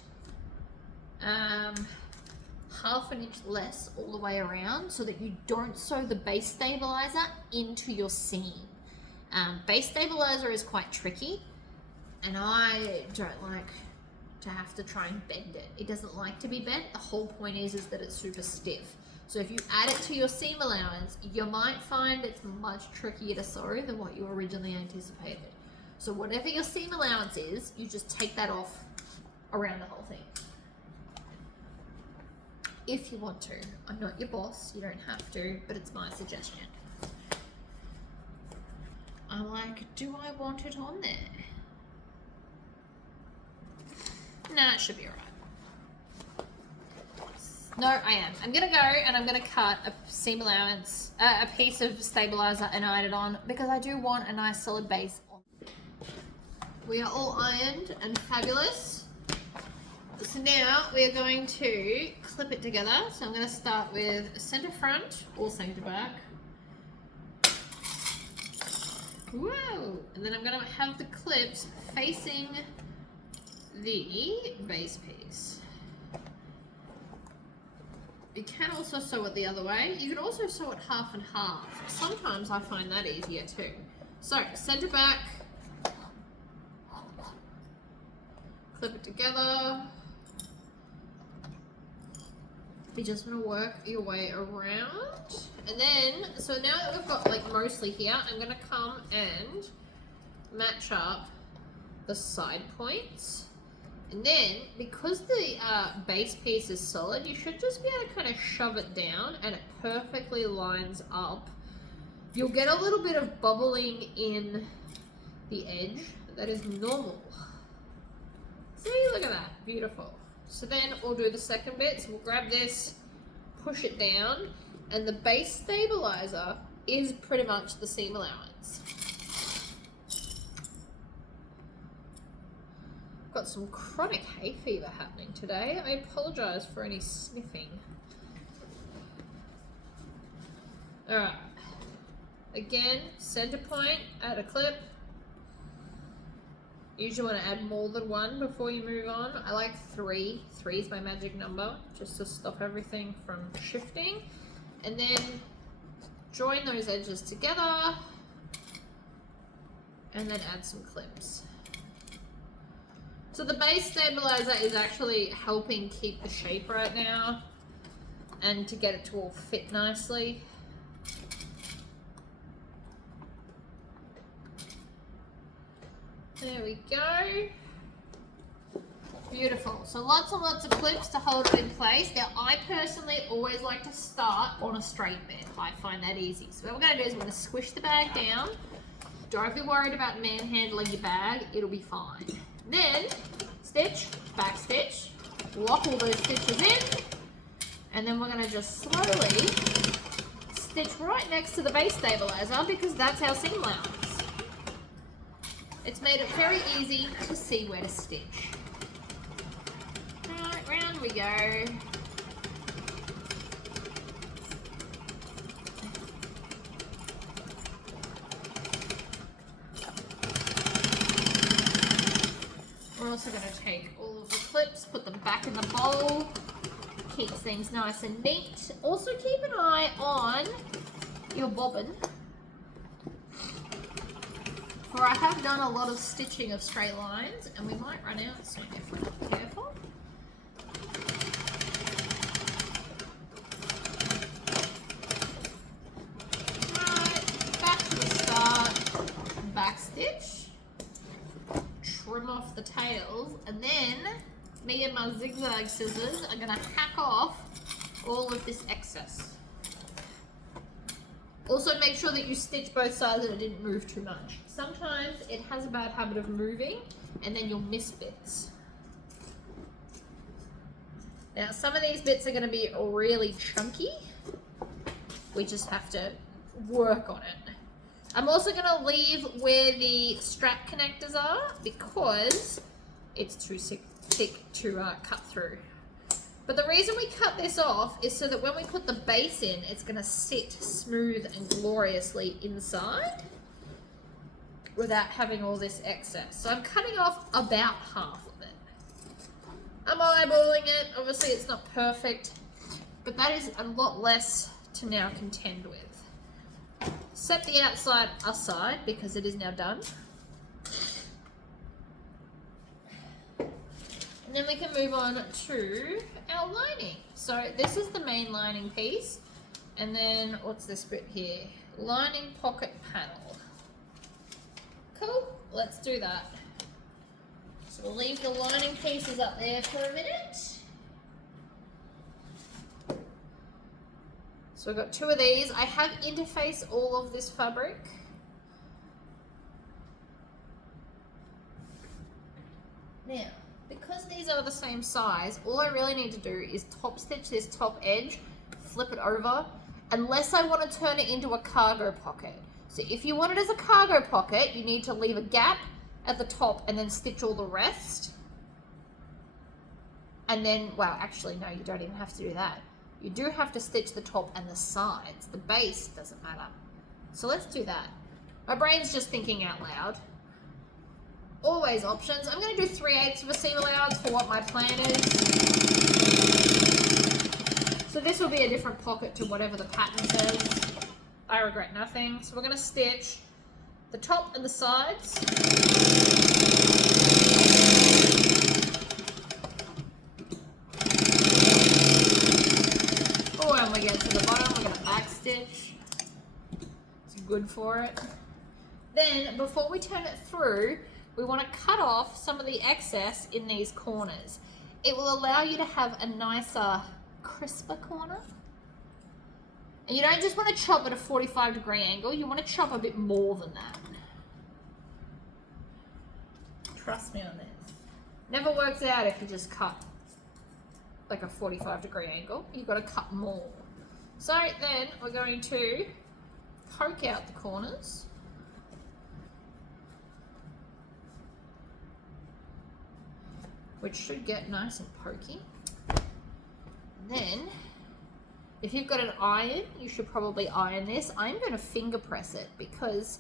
half an inch less all the way around so that you don't sew the base stabilizer into your seam. Base stabilizer is quite tricky and I don't like to have to try and bend it. It doesn't like to be bent. The whole point is that it's super stiff. So if you add it to your seam allowance, you might find it's much trickier to sew than what you originally anticipated. So whatever your seam allowance is, you just take that off around the whole thing. If you want to. I'm not your boss, you don't have to, but it's my suggestion. I'm like, do I want it on there? Nah, it should be alright. No, I am. I'm gonna go and I'm gonna cut a seam allowance, a piece of stabilizer and iron it on because I do want a nice solid base on. We are all ironed and fabulous. So now we are going to clip it together. So I'm going to start with center front or center back. Whoa! And then I'm going to have the clips facing the base piece. You can also sew it the other way. You can also sew it half and half. Sometimes I find that easier too. So center back, clip it together. You just want to work your way around. And then, so now that we've got like mostly here, I'm going to come and match up the side points. And then, because the base piece is solid, you should just be able to kind of shove it down and it perfectly lines up. You'll get a little bit of bubbling in the edge. That is normal. See, look at that. Beautiful. So then we'll do the second bit. So we'll grab this, push it down, and the base stabilizer is pretty much the seam allowance. Got some chronic hay fever happening today. I apologize for any sniffing. Alright. Again, center point, add a clip. Usually want to add more than one before you move on. I like 3. 3 is my magic number, just to stop everything from shifting. And then join those edges together. And then add some clips. So the base stabilizer is actually helping keep the shape right now and to get it to all fit nicely. There we go. Beautiful. So lots and lots of clips to hold it in place. Now I personally always like to start on a straight bed. I find that easy. So what we're going to do is we're going to squish the bag down. Don't be worried about manhandling your bag. It'll be fine. Then stitch, back stitch, lock all those stitches in, and then we're going to just slowly stitch right next to the base stabilizer because that's our seam allowance. It's made it very easy to see where to stitch. Right, round we go. We're also going to take all of the clips, put them back in the bowl, keeps things nice and neat. Also keep an eye on your bobbin. For I have done a lot of stitching of straight lines and we might run out soon if we're not careful. stitch, trim off the tails, and then me and my zigzag scissors are gonna hack off all of this excess. Also make sure that you stitch both sides and it didn't move too much. Sometimes it has a bad habit of moving and then you'll miss bits. Now some of these bits are going to be really chunky. We just have to work on it. I'm also going to leave where the strap connectors are because it's too thick to cut through. But the reason we cut this off is so that when we put the base in, it's going to sit smooth and gloriously inside without having all this excess. So I'm cutting off about half of it. I'm eyeballing it. Obviously it's not perfect, but that is a lot less to now contend with. Set the outside aside because it is now done. And then we can move on to our lining. So this is the main lining piece. And then what's this bit here? Lining pocket panel. Cool, let's do that. So we'll leave the lining pieces up there for a minute. So we've got two of these. I have interfaced all of this fabric. Now, because these are the same size, all I really need to do is top stitch this top edge, flip it over, unless I want to turn it into a cargo pocket. So if you want it as a cargo pocket, you need to leave a gap at the top and then stitch all the rest. And then, well, actually, no, you don't even have to do that. You do have to stitch the top and the sides. The base doesn't matter. So let's do that. My brain's just thinking out loud. Always options. I'm going to do 3/8 of a seam allowance for what my plan is. So this will be a different pocket to whatever the pattern says. I regret nothing. So we're going to stitch the top and the sides. Oh, and we get to the bottom, we're going to back stitch. It's good for it. Then, before we turn it through, we want to cut off some of the excess in these corners. It will allow you to have a nicer, crisper corner. And you don't just want to chop at a 45-degree angle, you want to chop a bit more than that. Trust me on this. Never works out if you just cut like a 45-degree angle. You've got to cut more. So then we're going to poke out the corners. Which should get nice and pokey. Then, if you've got an iron, you should probably iron this. I'm going to finger press it because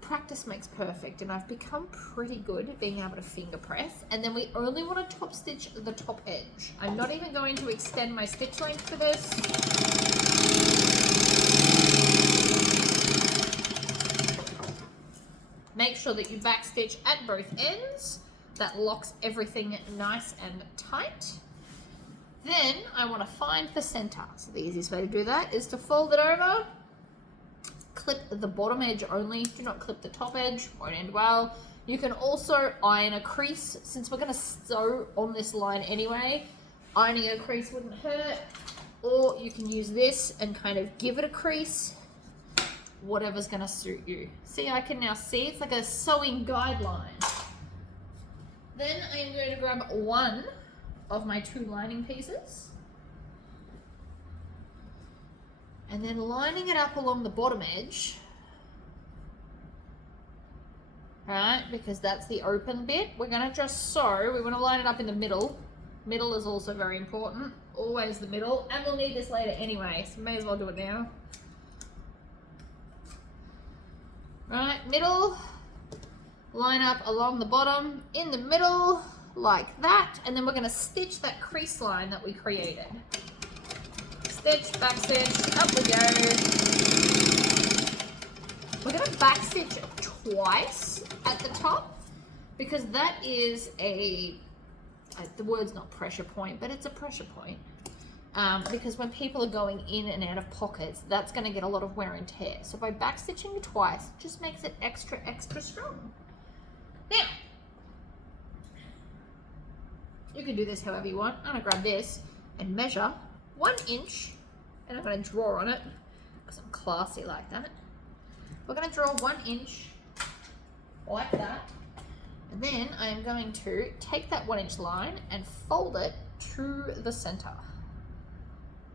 practice makes perfect, and I've become pretty good at being able to finger press. And then we only want to top stitch the top edge. I'm not even going to extend my stitch length for this. Make sure that you back stitch at both ends. That locks everything nice and tight. Then I want to find the center. So the easiest way to do that is to fold it over, clip the bottom edge only, do not clip the top edge, won't end well. You can also iron a crease. Since we're going to sew on this line anyway, ironing a crease wouldn't hurt. Or you can use this and kind of give it a crease, whatever's going to suit you. See, I can now see it's like a sewing guideline. Then I am going to grab one of my two lining pieces and then lining it up along the bottom edge, right, because that's the open bit. We're going to just sew, we want to line it up in the middle. Middle is also very important, always the middle, and we'll need this later anyway, so may as well do it now. Right, middle, line up along the bottom, in the middle, like that, and then we're going to stitch that crease line that we created. Stitch, back stitch, up we go. We're going to back stitch twice at the top because that is the word's not pressure point, but it's a pressure point. because when people are going in and out of pockets, that's going to get a lot of wear and tear. So by backstitching twice, it just makes it extra strong. Now, you can do this however you want. I'm going to grab this and measure 1 inch, and I'm going to draw on it because I'm classy like that. We're going to draw 1 inch like that, and then I am going to take that 1 inch line and fold it to the center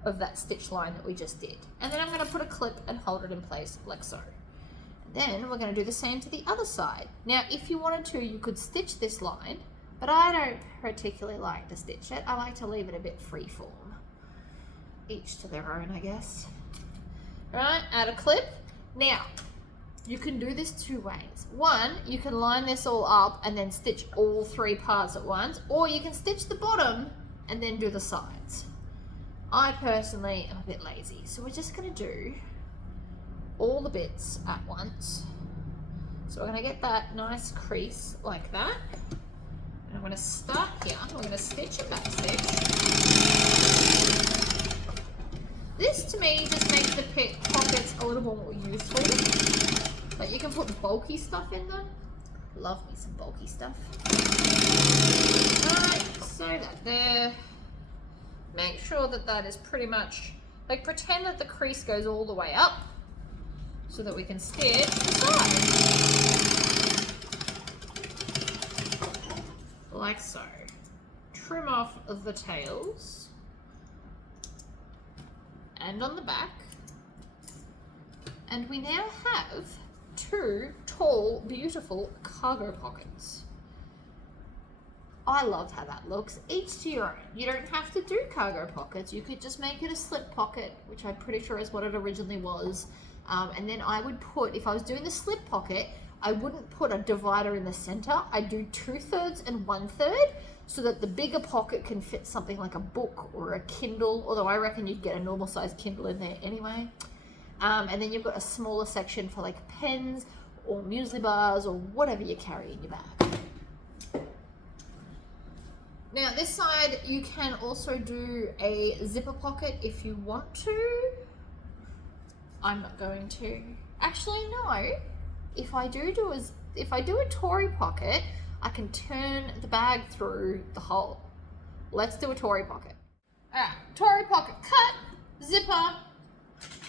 of that stitch line that we just did. And then I'm going to put a clip and hold it in place like so. And then we're going to do the same to the other side. Now, if you wanted to, you could stitch this line, but I don't particularly like to stitch it. I like to leave it a bit free form. Each to their own, I guess. All right, add a clip. Now, you can do this 2 ways. One, you can line this all up and then stitch all 3 parts at once, or you can stitch the bottom and then do the sides. I personally am a bit lazy, so we're just going to do all the bits at once. So we're going to get that nice crease like that. And I'm going to start here. We're going to stitch and backstitch. This to me just makes the pockets a little more useful. But you can put bulky stuff in them. Love me some bulky stuff. Alright, so that there. Make sure that that is pretty much, like pretend that the crease goes all the way up so that we can stitch the side. Like so. Trim off of the tails and on the back. And we now have 2 tall, beautiful cargo pockets. I love how that looks. Each to your own. You don't have to do cargo pockets. You could just make it a slip pocket, which I'm pretty sure is what it originally was. And then I would put, if I was doing the slip pocket, I wouldn't put a divider in the center. I'd do 2/3 and 1/3 so that the bigger pocket can fit something like a book or a Kindle, although I reckon you'd get a normal sized Kindle in there anyway. And then you've got a smaller section for like pens or muesli bars or whatever you carry in your bag. Now this side you can also do a zipper pocket if you want to. I'm not going to. Actually no. If I do a Tory pocket, I can turn the bag through the hole. Let's do a Tory pocket. Alright, Tory pocket cut, zipper.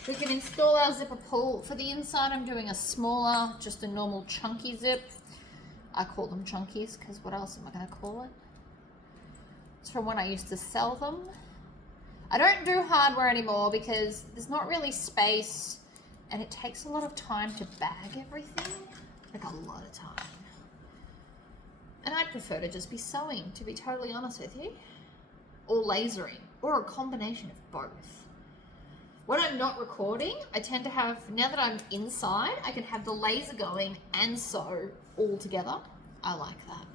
We can install our zipper pull. For the inside I'm doing a smaller, just a normal chunky zip. I call them chunkies because what else am I going to call it? It's from when I used to sell them. I don't do hardware anymore because there's not really space and it takes a lot of time to bag everything. Like a lot of time. And I'd prefer to just be sewing, to be totally honest with you. Or lasering, or a combination of both. When I'm not recording, I tend to have, now that I'm inside, I can have the laser going and sew all together. I like that.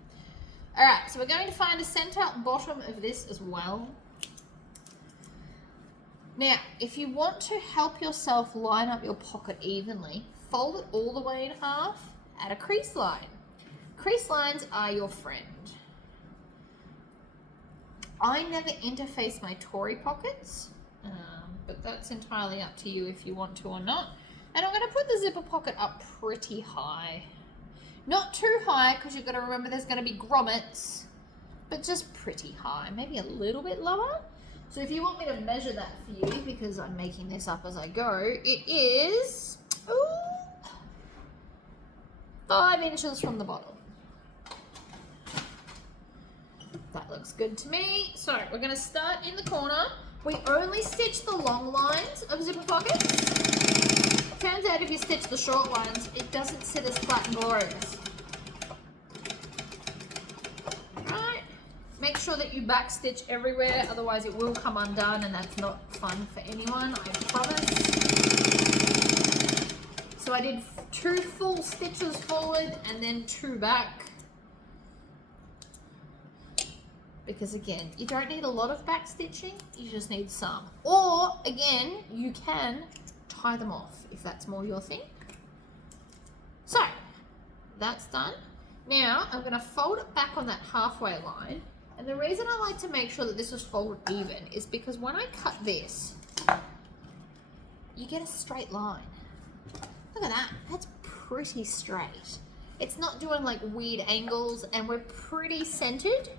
Alright, so we're going to find a center bottom of this as well. Now, if you want to help yourself line up your pocket evenly, fold it all the way in half, add a crease line. Crease lines are your friend. I never interface my Tory pockets, but that's entirely up to you if you want to or not. And I'm going to put the zipper pocket up pretty high. Not too high, because you've got to remember there's going to be grommets, but just pretty high, maybe a little bit lower. So if you want me to measure that for you, because I'm making this up as I go, it is 5 inches from the bottom. That looks good to me. So we're going to start in the corner. We only stitch the long lines of zipper pockets. Turns out if you stitch the short ones, it doesn't sit as flat and glorious. Right. Make sure that you back stitch everywhere, otherwise it will come undone and that's not fun for anyone, I promise. So I did 2 full stitches forward and then 2 back. Because again, you don't need a lot of back stitching, you just need some. Or again, you can tie them off if that's more your thing. So that's done. Now I'm going to fold it back on that halfway line And the reason I like to make sure that this is folded even is because when I cut this, you get a straight line. Look at that, that's pretty straight. It's not doing like weird angles, and we're pretty centered.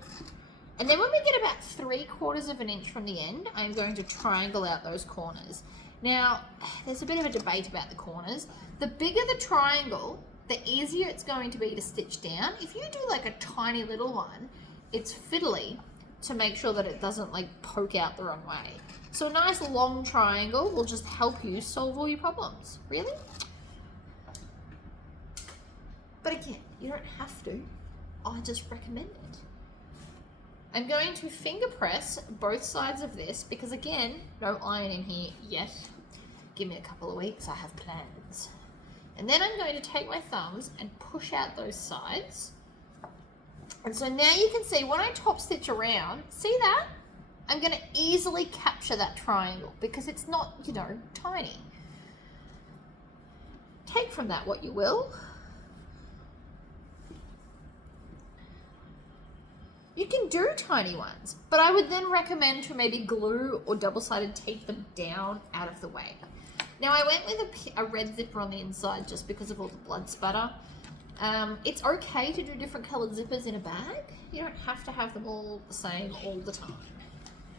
And then when we get about 3/4 of an inch from the end, I'm going to triangle out those corners. Now, there's a bit of a debate about the corners. The bigger the triangle, the easier it's going to be to stitch down. If you do like a tiny little one, it's fiddly to make sure that it doesn't like poke out the wrong way. So a nice long triangle will just help you solve all your problems, really. But again, you don't have to. I just recommend it. I'm going to finger press both sides of this because again, no iron in here yet. Give me a couple of weeks, I have plans. And then I'm going to take my thumbs and push out those sides. And so now you can see when I top stitch around, see that? I'm going to easily capture that triangle because it's not, you know, tiny. Take from that what you will. You can do tiny ones, but I would then recommend to maybe glue or double-sided tape them down out of the way. Now I went with a red zipper on the inside just because of all the blood spatter. It's okay to do different colored zippers in a bag. You don't have to have them all the same all the time.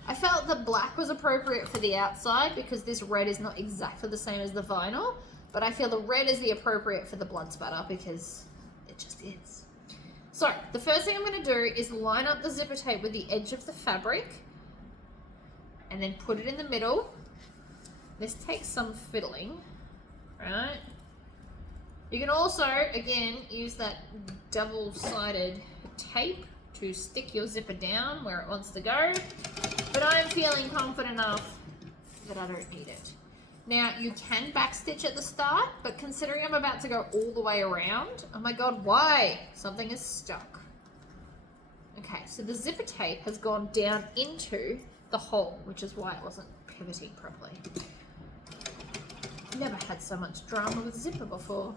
I felt the black was appropriate for the outside because this red is not exactly the same as the vinyl, but I feel the red is the appropriate for the blood spatter because it just is. So the first thing I'm going to do is line up the zipper tape with the edge of the fabric and then put it in the middle. This takes some fiddling, right? You can also, again, use that double-sided tape to stick your zipper down where it wants to go, but I'm feeling confident enough that I don't need it. Now, you can backstitch at the start, but considering I'm about to go all the way around, oh my god, why? Something is stuck. Okay, so the zipper tape has gone down into the hole, which is why it wasn't pivoting properly. Never had so much drama with a zipper before.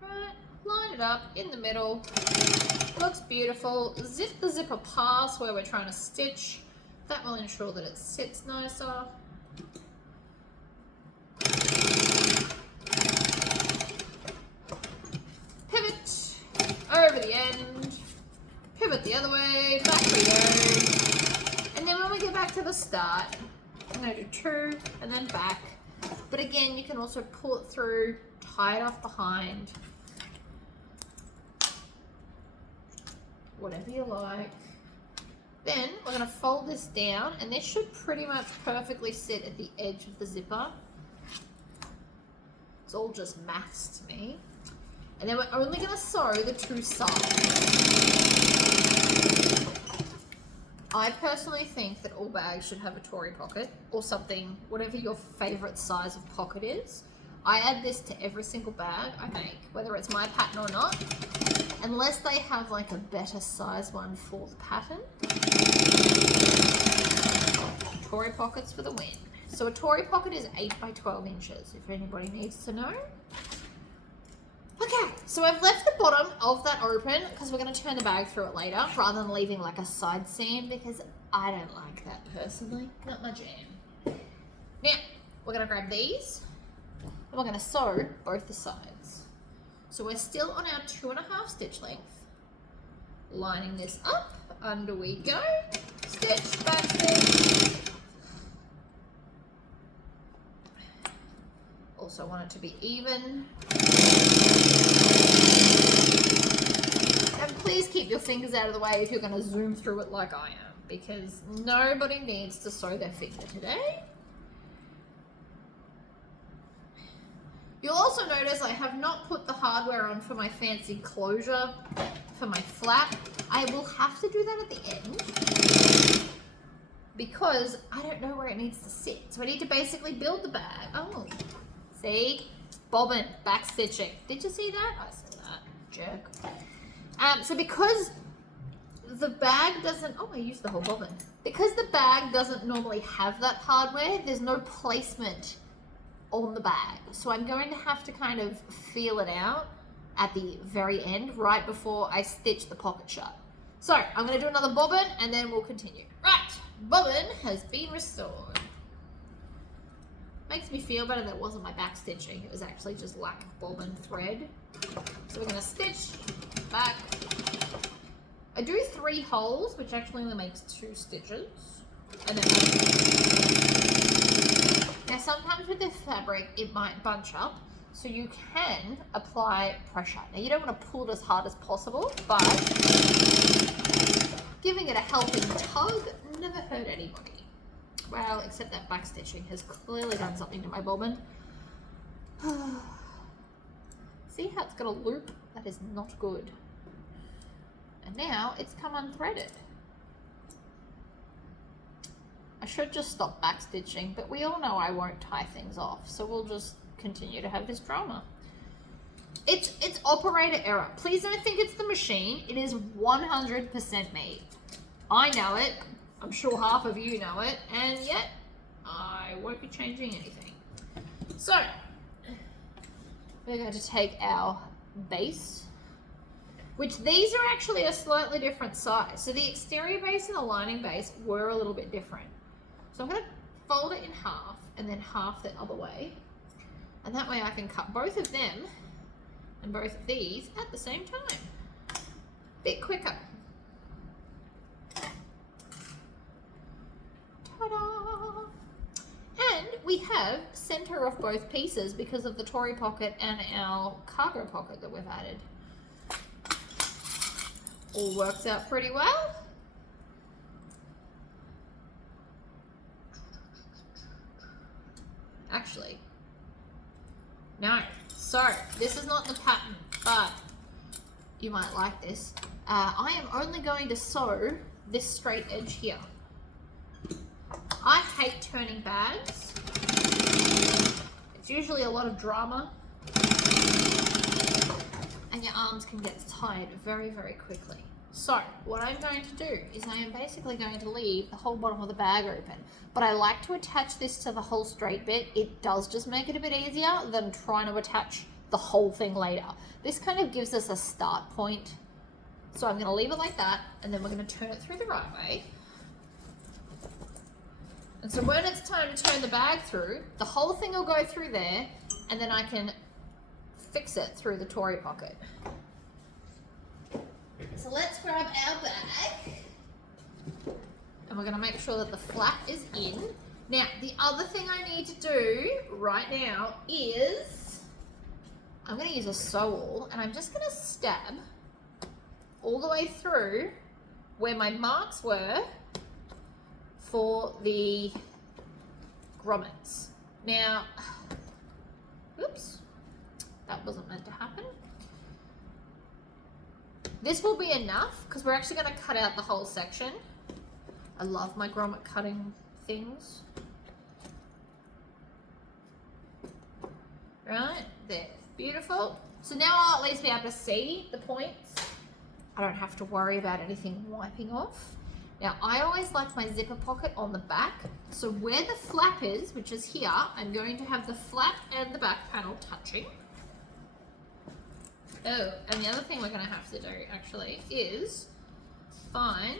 Right, line it up in the middle. Looks beautiful. Zip the zipper past where we're trying to stitch. That will ensure that it sits nicer. Pivot over the end. Pivot the other way. Back we go. And then when we get back to the start, I'm going to do 2 and then back. But again, you can also pull it through, tie it off behind. Whatever you like. Then we're going to fold this down, and this should pretty much perfectly sit at the edge of the zipper. It's all just maths to me. And then we're only going to sew the 2 sides. I personally think that all bags should have a Tory pocket or something, whatever your favorite size of pocket is. I add this to every single bag I make, whether it's my pattern or not, unless they have like a better size one for the pattern. Tory pockets for the win. So a Tory pocket is 8 by 12 inches, if anybody needs to know. Okay, so I've left the bottom of that open because we're going to turn the bag through it later rather than leaving like a side seam because I don't like that personally. Not my jam. Now, we're going to grab these and we're going to sew both the sides. So we're still on our 2.5 stitch length. Lining this up, under we go. Stitch, back stitch. Also want it to be even. And please keep your fingers out of the way if you're going to zoom through it like I am, because nobody needs to sew their finger today. You'll also notice I have not put the hardware on for my fancy closure for my flap. I will have to do that at the end because I don't know where it needs to sit. So I need to basically build the bag. Oh, see? Bobbin, back stitching. Did you see that? I saw that, jerk. So because the bag doesn't, oh, I used the whole bobbin. Because the bag doesn't normally have that hardware, there's no placement on the bag. So I'm going to have to kind of feel it out at the very end, right before I stitch the pocket shut. So I'm going to do another bobbin and then we'll continue. Right, bobbin has been restored. Makes me feel better that it wasn't my back stitching, it was actually just lack of bobbin thread. So we're going to stitch back. I do 3 holes, which actually only makes 2 stitches. And then now sometimes with this fabric it might bunch up, so you can apply pressure. Now you don't want to pull it as hard as possible, but giving it a helping tug never hurt anybody. Well, except that back stitching has clearly done something to my bobbin. See how it's got a loop? That is not good. And now it's come unthreaded. I should just stop back stitching, but we all know I won't tie things off, so we'll just continue to have this drama. It's operator error. Please don't think it's the machine. It is 100% me. I know it. I'm sure half of you know it, and yet I won't be changing anything. So we're going to take our base, which these are actually a slightly different size. So the exterior base and the lining base were a little bit different. So I'm going to fold it in half and then half the other way. And that way I can cut both of them and both of these at the same time. Bit quicker. Ta-da! And we have center of both pieces because of the Tory pocket and our cargo pocket that we've added. All works out pretty well. Actually, no. So this is not the pattern, but you might like this. I am only going to sew this straight edge here. I hate turning bags. It's usually a lot of drama, and your arms can get tired very, very quickly. So what I'm going to do is I am basically going to leave the whole bottom of the bag open, but I like to attach this to the whole straight bit. It does just make it a bit easier than trying to attach the whole thing later. This kind of gives us a start point. So I'm going to leave it like that, and then we're going to turn it through the right way. And so when it's time to turn the bag through, the whole thing will go through there, and then I can fix it through the Tory pocket. So let's grab our bag, and we're going to make sure that the flap is in. Now, the other thing I need to do right now is I'm going to use a sew awl, and I'm just going to stab all the way through where my marks were for the grommets. Now, oops, that wasn't meant to happen. This will be enough because we're actually going to cut out the whole section. I love my grommet cutting things. Right, there, beautiful. So now I'll at least be able to see the points. I don't have to worry about anything wiping off. Now, I always like my zipper pocket on the back. So where the flap is, which is here, I'm going to have the flap and the back panel touching. Oh, and the other thing we're going to have to do, actually, is find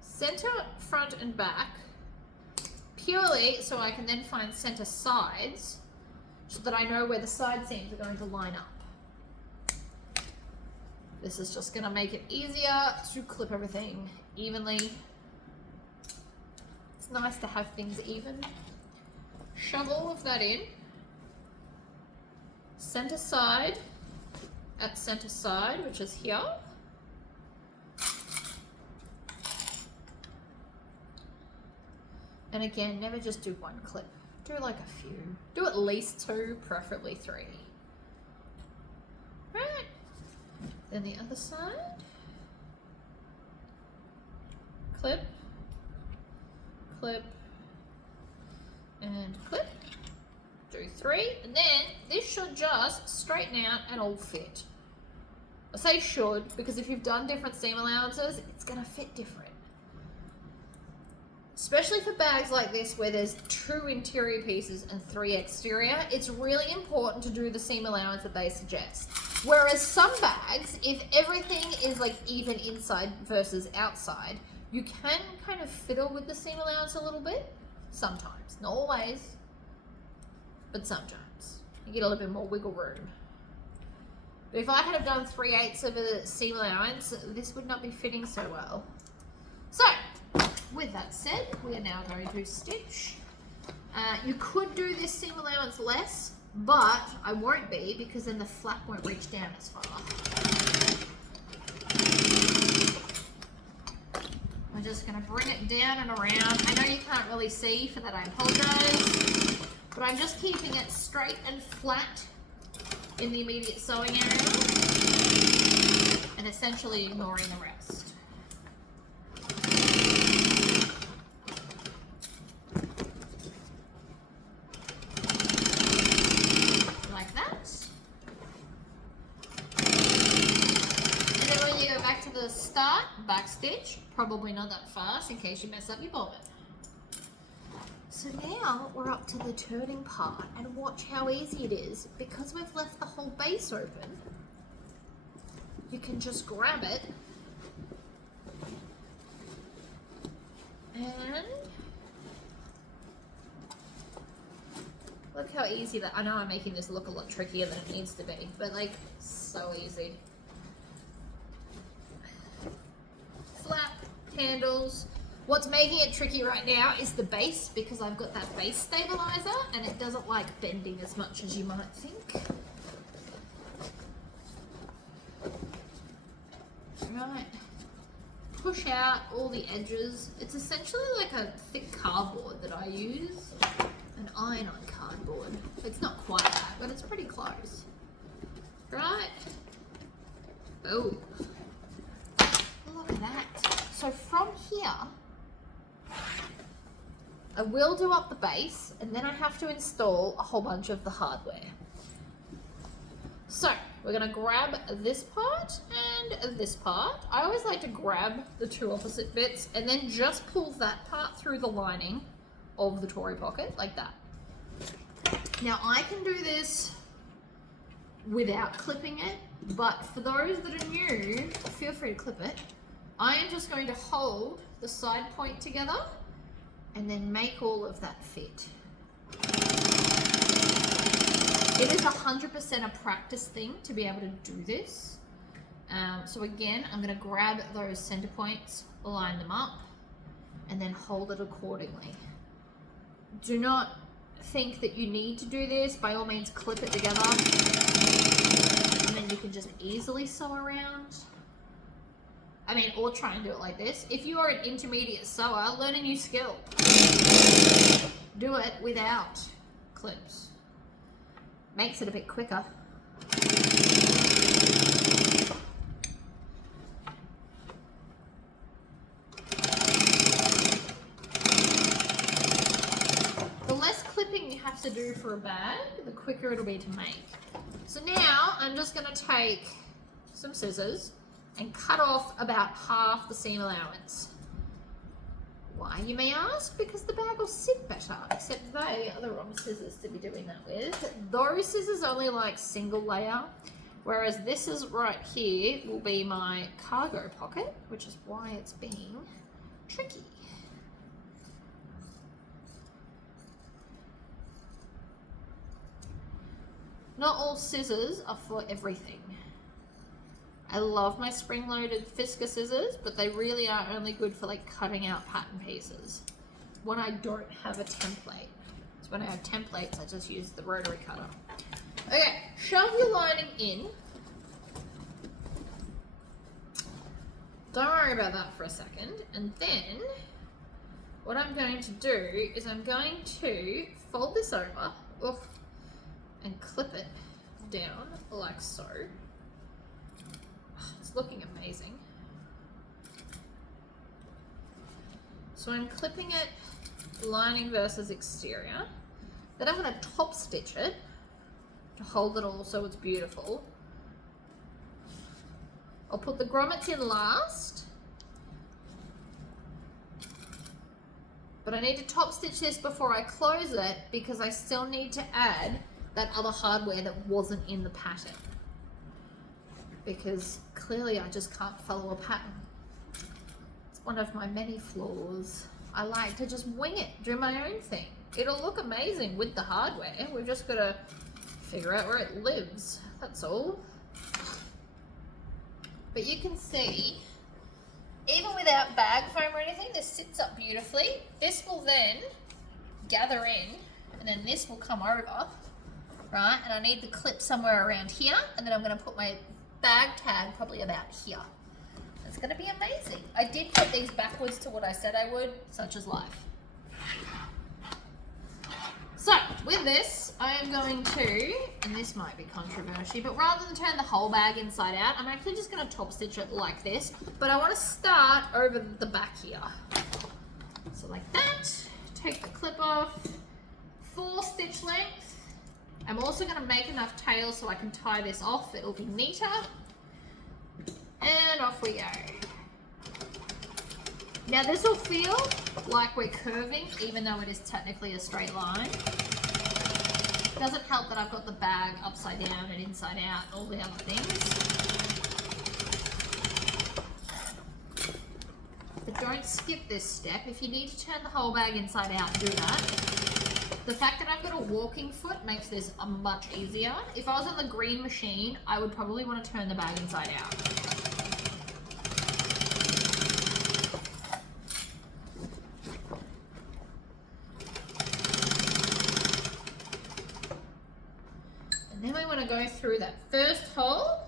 center, front, and back, purely so I can then find center sides, so that I know where the side seams are going to line up. This is just going to make it easier to clip everything evenly. It's nice to have things even. Shove all of that in. Center side at center side, which is here. And again, never just do one clip. Do like a few. Do at least 2, preferably 3. Right. Then the other side. Clip, clip, and clip. Do 3, and then this should just straighten out and all fit. I say should because if you've done different seam allowances, it's going to fit different. Especially for bags like this where there's 2 interior pieces and 3 exterior, it's really important to do the seam allowance that they suggest. Whereas some bags, if everything is like even inside versus outside, you can kind of fiddle with the seam allowance a little bit. Sometimes, not always, but sometimes. You get a little bit more wiggle room. But if I had have done 3/8 of a seam allowance, this would not be fitting so well. So, with that said, we are now going to stitch. You could do this seam allowance less, but I won't be because then the flap won't reach down as far. We're just going to bring it down and around. I know you can't really see, for that I apologise, but I'm just keeping it straight and flat in the immediate sewing area and essentially ignoring the rest. Like that. And then when you go back to the start, back stitch, probably not that fast in case you mess up your bobbin. So now we're up to the turning part, and watch how easy it is. Because we've left the whole base open, you can just grab it and look how easy that. I know I'm making this look a lot trickier than it needs to be, but like so easy. Flap, handles. What's making it tricky right now is the base, because I've got that base stabilizer and it doesn't like bending as much as you might think. Right, push out all the edges. It's essentially like a thick cardboard that I use, an iron-on cardboard. It's not quite that, but it's pretty close. Right? Oh, look at that. So from here, I will do up the base, and then I have to install a whole bunch of the hardware. So we're going to grab this part and this part. I always like to grab the 2 opposite bits and then just pull that part through the lining of the Tory pocket like that. Now I can do this without clipping it, but for those that are new, feel free to clip it. I am just going to hold the side point together and then make all of that fit. It is 100% a practice thing to be able to do this. So again, I'm going to grab those center points, line them up, and then hold it accordingly. Do not think that you need to do this. By all means, clip it together, and then you can just easily sew around. I mean, or try and do it like this. If you are an intermediate sewer, learn a new skill. Do it without clips. Makes it a bit quicker. The less clipping you have to do for a bag, the quicker it'll be to make. So now I'm just going to take some scissors and cut off about half the seam allowance. Why, you may ask? Because the bag will sit better, except they are the wrong scissors to be doing that with. Those scissors only like single layer, whereas this is right here will be my cargo pocket, which is why it's being tricky. Not all scissors are for everything. I love my spring-loaded Fisker scissors, but they really are only good for like cutting out pattern pieces when I don't have a template. So when I have templates, I just use the rotary cutter. Okay, shove your lining in. Don't worry about that for a second. And then what I'm going to do is I'm going to fold this over and clip it down like so. It's looking amazing. So I'm clipping it lining versus exterior. Then I'm going to top stitch it to hold it all so it's beautiful. I'll put the grommets in last. But I need to top stitch this before I close it because I still need to add that other hardware that wasn't in the pattern. Because clearly I just can't follow a pattern. It's one of my many flaws. I like to just wing it, do my own thing. It'll look amazing with the hardware. We've just got to figure out where it lives. That's all. But you can see, even without bag foam or anything, this sits up beautifully. This will then gather in, and then this will come over, right? And I need the clip somewhere around here, and then I'm going to put my bag tag probably about here. It's going to be amazing. I did put these backwards to what I said I would, such as life. So with this, I am going to, and this might be controversial, but rather than turn the whole bag inside out, I'm actually just going to top stitch it like this, but I want to start over the back here. So like that, take the clip off, 4 stitch length. I'm also going to make enough tail so I can tie this off. It'll be neater. And off we go. Now this will feel like we're curving, even though it is technically a straight line. It doesn't help that I've got the bag upside down and inside out, and all the other things. But don't skip this step. If you need to turn the whole bag inside out, do that. The fact that I've got a walking foot makes this much easier. If I was on the green machine, I would probably want to turn the bag inside out. And then we want to go through that first hole,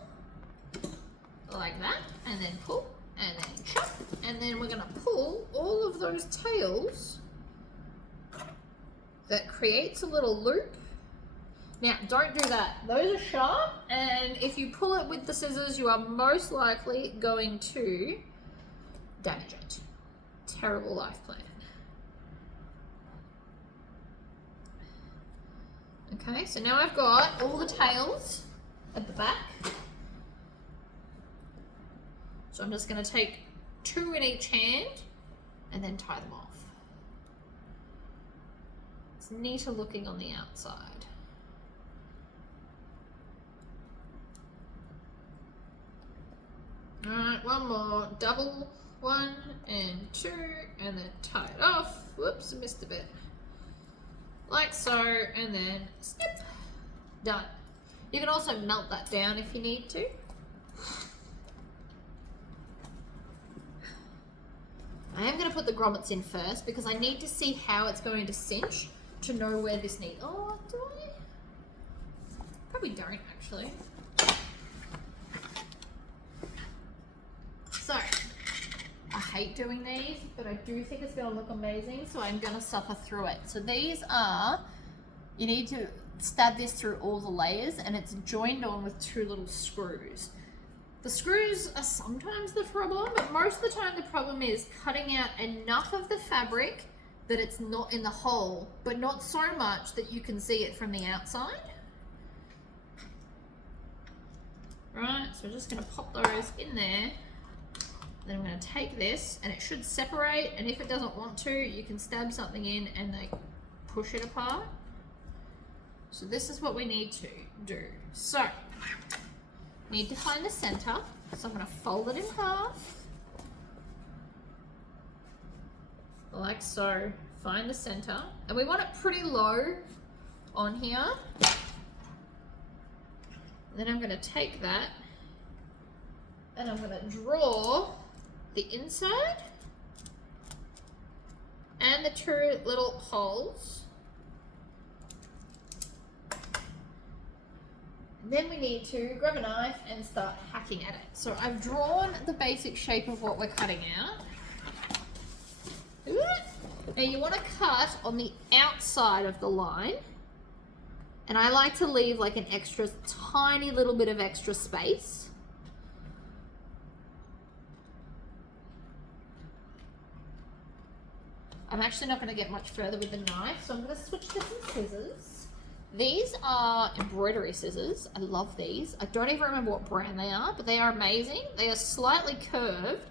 like that, and then pull, and then chop, and then we're going to pull all of those tails. That creates a little loop. Now, don't do that. Those are sharp, and if you pull it with the scissors, you are most likely going to damage it. Terrible life plan. Okay, so now I've got all the tails at the back. So I'm just going to take 2 in each hand and then tie them off. It's neater looking on the outside. Alright, one more. Double 1 and 2 and then tie it off. Whoops, I missed a bit. Like so, and then snip. Done. You can also melt that down if you need to. I am going to put the grommets in first because I need to see how it's going to cinch to know where this needs. Oh, do I? Probably don't actually. So, I hate doing these, but I do think it's going to look amazing, so I'm going to suffer through it. So these are, you need to stab this through all the layers, and it's joined on with 2 little screws. The screws are sometimes the problem, but most of the time the problem is cutting out enough of the fabric that it's not in the hole, but not so much that you can see it from the outside. Right, so we're just going to pop those in there. Then I'm going to take this, and it should separate, and if it doesn't want to, you can stab something in and they push it apart. So this is what we need to do. So, need to find the center, so I'm going to fold it in half. Like so. Find the center, and we want it pretty low on here. Then I'm going to take that and I'm going to draw the inside and the 2 little holes. And then we need to grab a knife and start hacking at it. So I've drawn the basic shape of what we're cutting out. Now you want to cut on the outside of the line, and I like to leave like an extra tiny little bit of extra space. I'm actually not going to get much further with the knife, so I'm going to switch to some scissors. These are embroidery scissors. I love these. I don't even remember what brand they are, but they are amazing. They are slightly curved,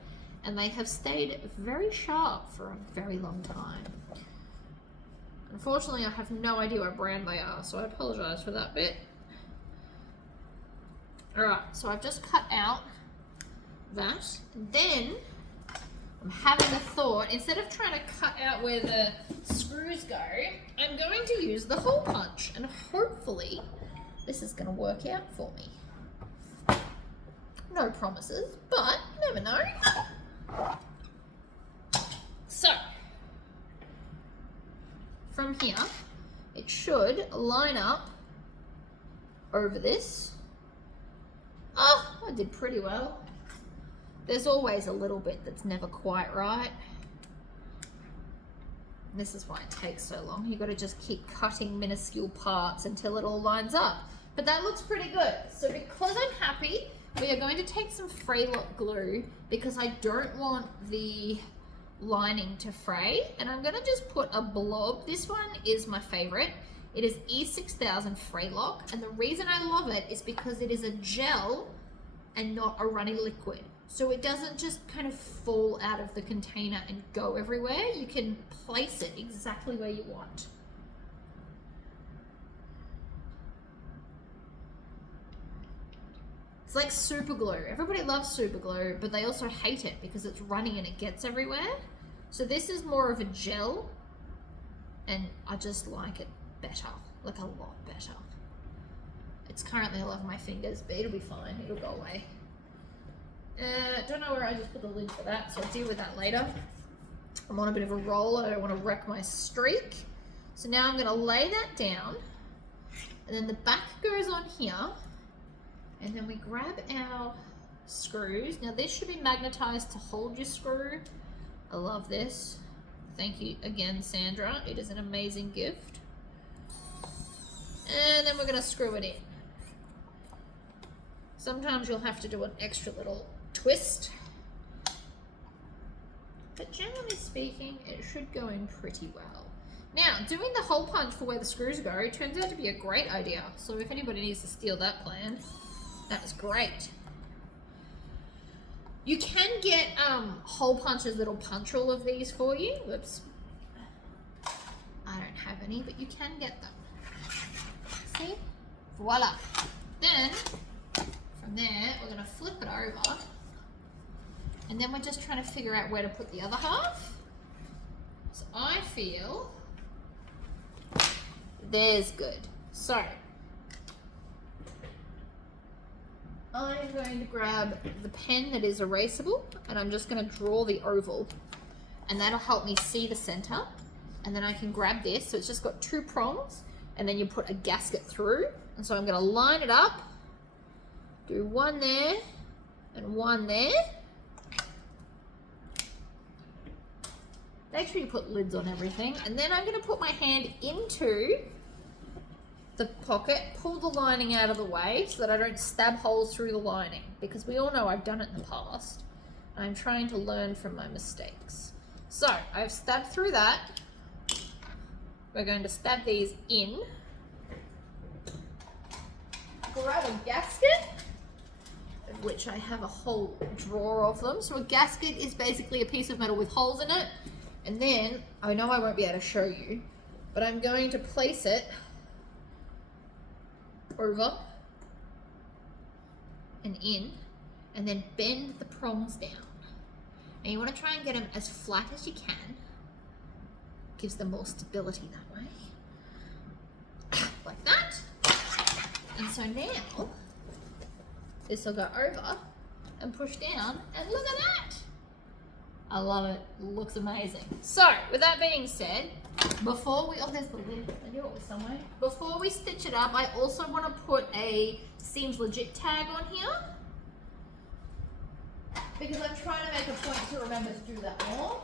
and they have stayed very sharp for a very long time. Unfortunately, I have no idea what brand they are, so I apologize for that bit. Alright, so I've just cut out that. Then I'm having a thought, instead of trying to cut out where the screws go, I'm going to use the hole punch, and hopefully this is going to work out for me. No promises, but you never know. So, from here, it should line up over this. Oh, I did pretty well. There's always a little bit that's never quite right. This is why it takes so long. You've got to just keep cutting minuscule parts until it all lines up. But that looks pretty good. So because I'm happy, we are going to take some Fraylock glue because I don't want the lining to fray, and I'm going to just put a blob. This one is my favorite. It is E6000 Fraylock, and the reason I love it is because it is a gel and not a runny liquid. So it doesn't just kind of fall out of the container and go everywhere. You can place it exactly where you want. It's like super glue. Everybody loves super glue, but they also hate it because it's runny and it gets everywhere. So this is more of a gel, and I just like it better, like a lot better. It's currently all over my fingers, but it'll be fine. It'll go away. Don't know where I just put the lid for that, so I'll deal with that later. I'm on a bit of a roll. I don't want to wreck my streak. So now I'm going to lay that down, and then the back goes on here. And then we grab our screws. Now this should be magnetized to hold your screw. I love this. Thank you again, Sandra. It is an amazing gift. And then we're gonna screw it in. Sometimes you'll have to do an extra little twist. But generally speaking, it should go in pretty well. Now, doing the hole punch for where the screws go turns out to be a great idea. So if anybody needs to steal that plan, that was great. You can get hole punches that'll punch all of these for you. Whoops. I don't have any, but you can get them. See? Voila. Then, from there, we're going to flip it over. And then we're just trying to figure out where to put the other half. So I feel there's good. So, I'm going to grab the pen that is erasable, and I'm just going to draw the oval, and that'll help me see the center. And then I can grab this, so it's just got two prongs, and then you put a gasket through. And so I'm going to line it up, do one there and one there. Make sure you put lids on everything, and then I'm going to put my hand into the pocket, pull the lining out of the way so that I don't stab holes through the lining, because we all know I've done it in the past. I'm trying to learn from my mistakes. So I've stabbed through that. We're going to stab these in. Grab a gasket, of which I have a whole drawer of them. So a gasket is basically a piece of metal with holes in it. And then, I know I won't be able to show you, but I'm going to place it over and in, and then bend the prongs down. And you want to try and get them as flat as you can. Gives them more stability that way. Like that. And so now, this will go over and push down, and look at that! I love it. Looks amazing. So, with that being said, before we, oh, there's the lid. I knew it was somewhere. Before we stitch it up, I also want to put a Seems Legit tag on here, because I'm trying to make a point to remember to do that more.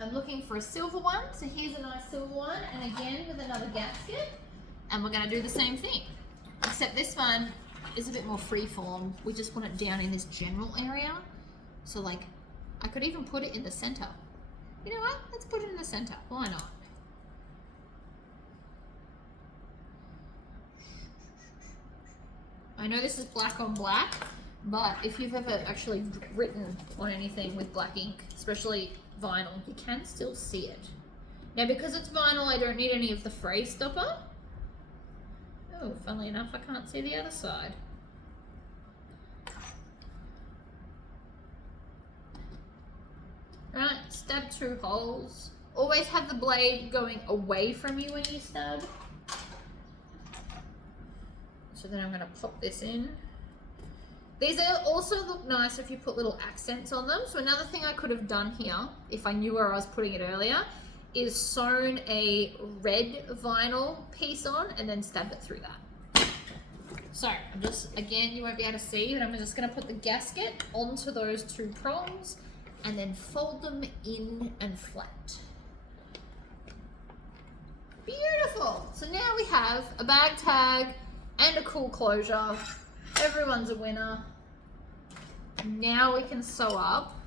I'm looking for a silver one, so here's a nice silver one, and again with another gasket, and we're going to do the same thing, except this one is a bit more freeform. We just want it down in this general area. So like, I could even put it in the center. You know what? Let's put it in the center. Why not? I know this is black on black, but if you've ever actually written on anything with black ink, especially vinyl, you can still see it. Now because it's vinyl, I don't need any of the fray stopper. Oh, funnily enough, I can't see the other side. Right, stab 2 holes. Always have the blade going away from you when you stab. So then I'm going to pop this in. These also look nice if you put little accents on them. So another thing I could have done here, if I knew where I was putting it earlier, is sewn a red vinyl piece on and then stabbed it through that. So I'm just, again, you won't be able to see, but I'm just going to put the gasket onto those 2 prongs and then fold them in and flat. Beautiful. So now we have a bag tag and a cool closure. Everyone's a winner. Now we can sew up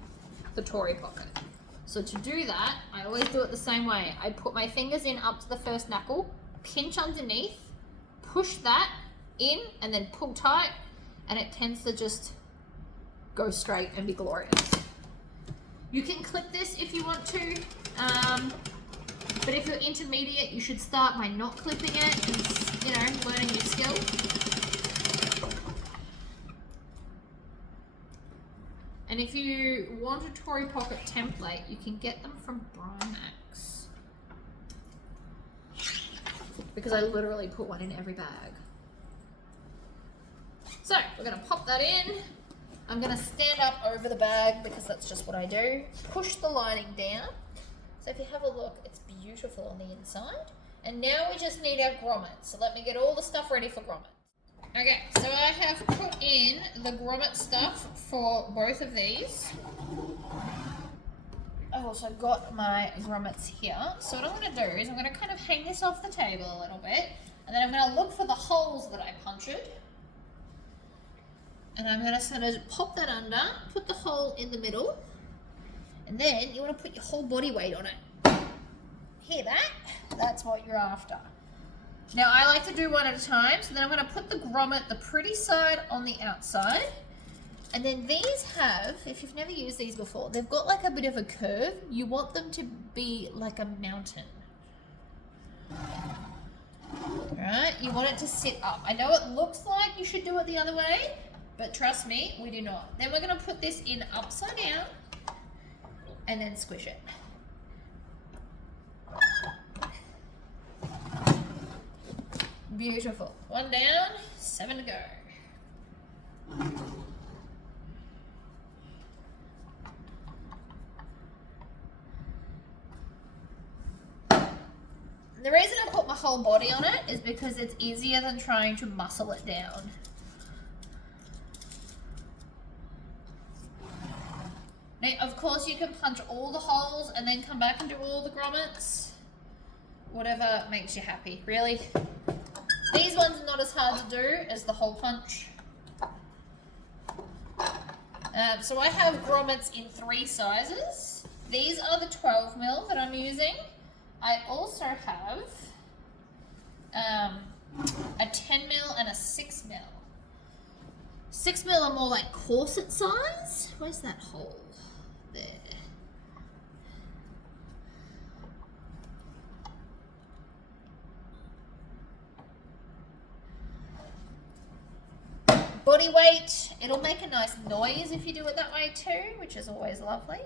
the Tory pocket. So to do that, I always do it the same way. I put my fingers in up to the first knuckle, pinch underneath, push that in, and then pull tight, and it tends to just go straight and be glorious. You can clip this if you want to, but if you're intermediate, you should start by not clipping it and, you know, learning your skill. And if you want a Tory pocket template, you can get them from grommets. Because I literally put one in every bag. So we're gonna pop that in. I'm gonna stand up over the bag because that's just what I do. Push the lining down. So if you have a look, it's beautiful on the inside. And now we just need our grommets. So let me get all the stuff ready for grommets. Okay, so I have put in the grommet stuff for both of these. I've also got my grommets here. So what I'm going to do is I'm going to kind of hang this off the table a little bit. And then I'm going to look for the holes that I punctured. And I'm going to sort of pop that under, put the hole in the middle. And then you want to put your whole body weight on it. Hear that? That's what you're after. Now I like to do one at a time, so then I'm going to put the grommet, the pretty side, on the outside. And then these have, if you've never used these before, they've got like a bit of a curve. You want them to be like a mountain. Right? You want it to sit up. I know it looks like you should do it the other way, but trust me, we do not. Then we're going to put this in upside down and then squish it. Beautiful. 1 down, 7 to go. The reason I put my whole body on it is because it's easier than trying to muscle it down. Now, of course, you can punch all the holes and then come back and do all the grommets. Whatever makes you happy, really. These ones are not as hard to do as the hole punch. So I have grommets in 3 sizes. These are the 12mm that I'm using. I also have a 10mm and a 6mm. 6mm are more like corset size. Where's that hole? There. Body weight, it'll make a nice noise if you do it that way too, which is always lovely.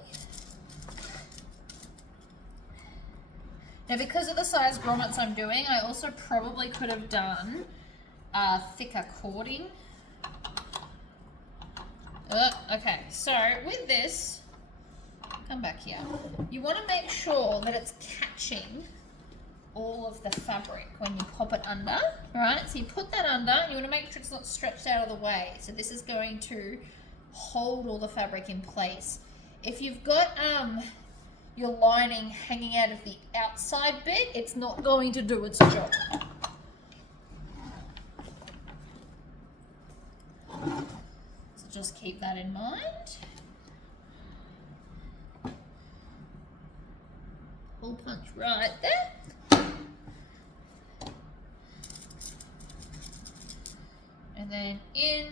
Now because of the size grommets I'm doing, I also probably could have done thicker cording. Okay, so with this, come back here. You want to make sure that it's catching all of the fabric when you pop it under, right? So you put that under, and you want to make sure it's not stretched out of the way. So this is going to hold all the fabric in place. If you've got your lining hanging out of the outside bit, it's not going to do its job. So just keep that in mind. Hole punch right there. And then in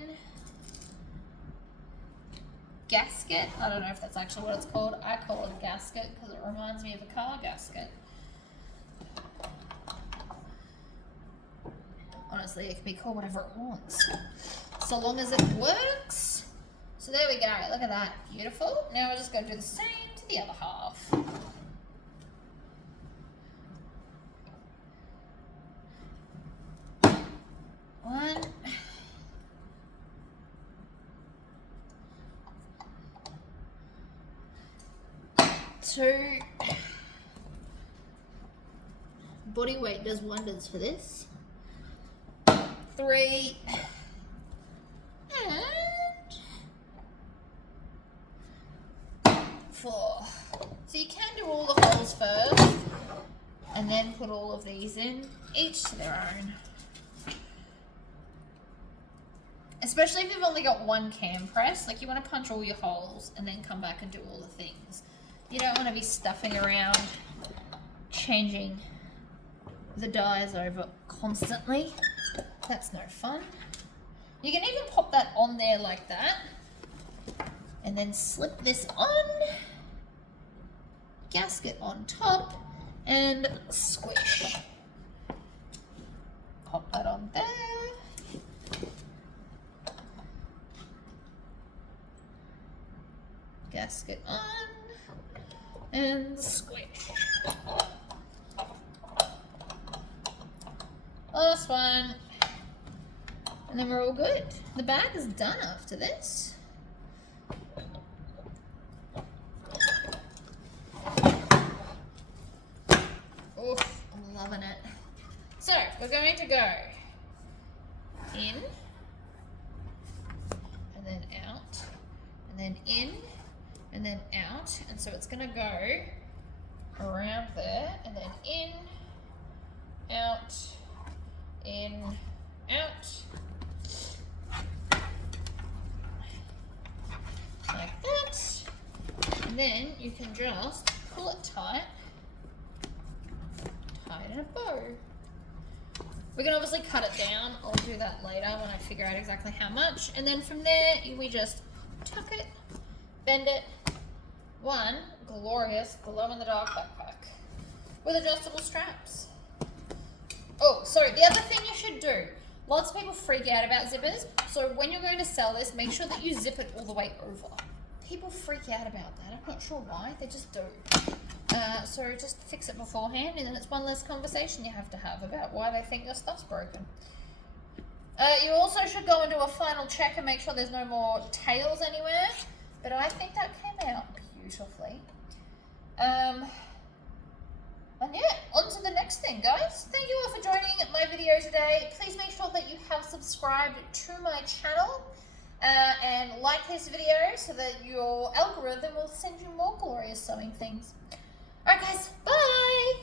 gasket. I don't know if that's actually what it's called. I call it a gasket because it reminds me of a car gasket. honestly, it can be called whatever it wants, so long as it works. So there we go, look at that, beautiful. Now we're just going to do the same to the other half. One. Two. Body weight does wonders for this. 3. And 4. So you can do all the holes first and then put all of these in, each to their own. Especially if you've only got one cam press, like you want to punch all your holes and then come back and do all the things. You don't want to be stuffing around, changing the dies over constantly. That's no fun. You can even pop that on there like that and then slip this on, gasket on top, and squish. Pop that on there. Gasket on and squish. Last one, and then we're all good. The bag is done after this. Oof, I'm loving it. So we're going to go in and then out and then in and then out, and so it's going to go around there and then in, out, in, out, like that, and then you can just pull it tight, tie it in a bow. We can obviously cut it down. I'll do that later when I figure out exactly how much, and then from there we just tuck it, bend it. One glorious glow-in-the-dark backpack with adjustable straps. Oh, sorry, the other thing you should do, lots of people freak out about zippers, so when you're going to sell this, make sure that you zip it all the way over. People freak out about that, I'm not sure why, they just do. So just fix it beforehand, and then it's one less conversation you have to have about why they think your stuff's broken. You also should go and do a final check and make sure there's no more tails anywhere, but I think that came out beautifully. And yeah, on to the next thing, guys. Thank you all for joining my video today. Please make sure that you have subscribed to my channel and like this video so that your algorithm will send you more glorious sewing things. Alright guys, bye!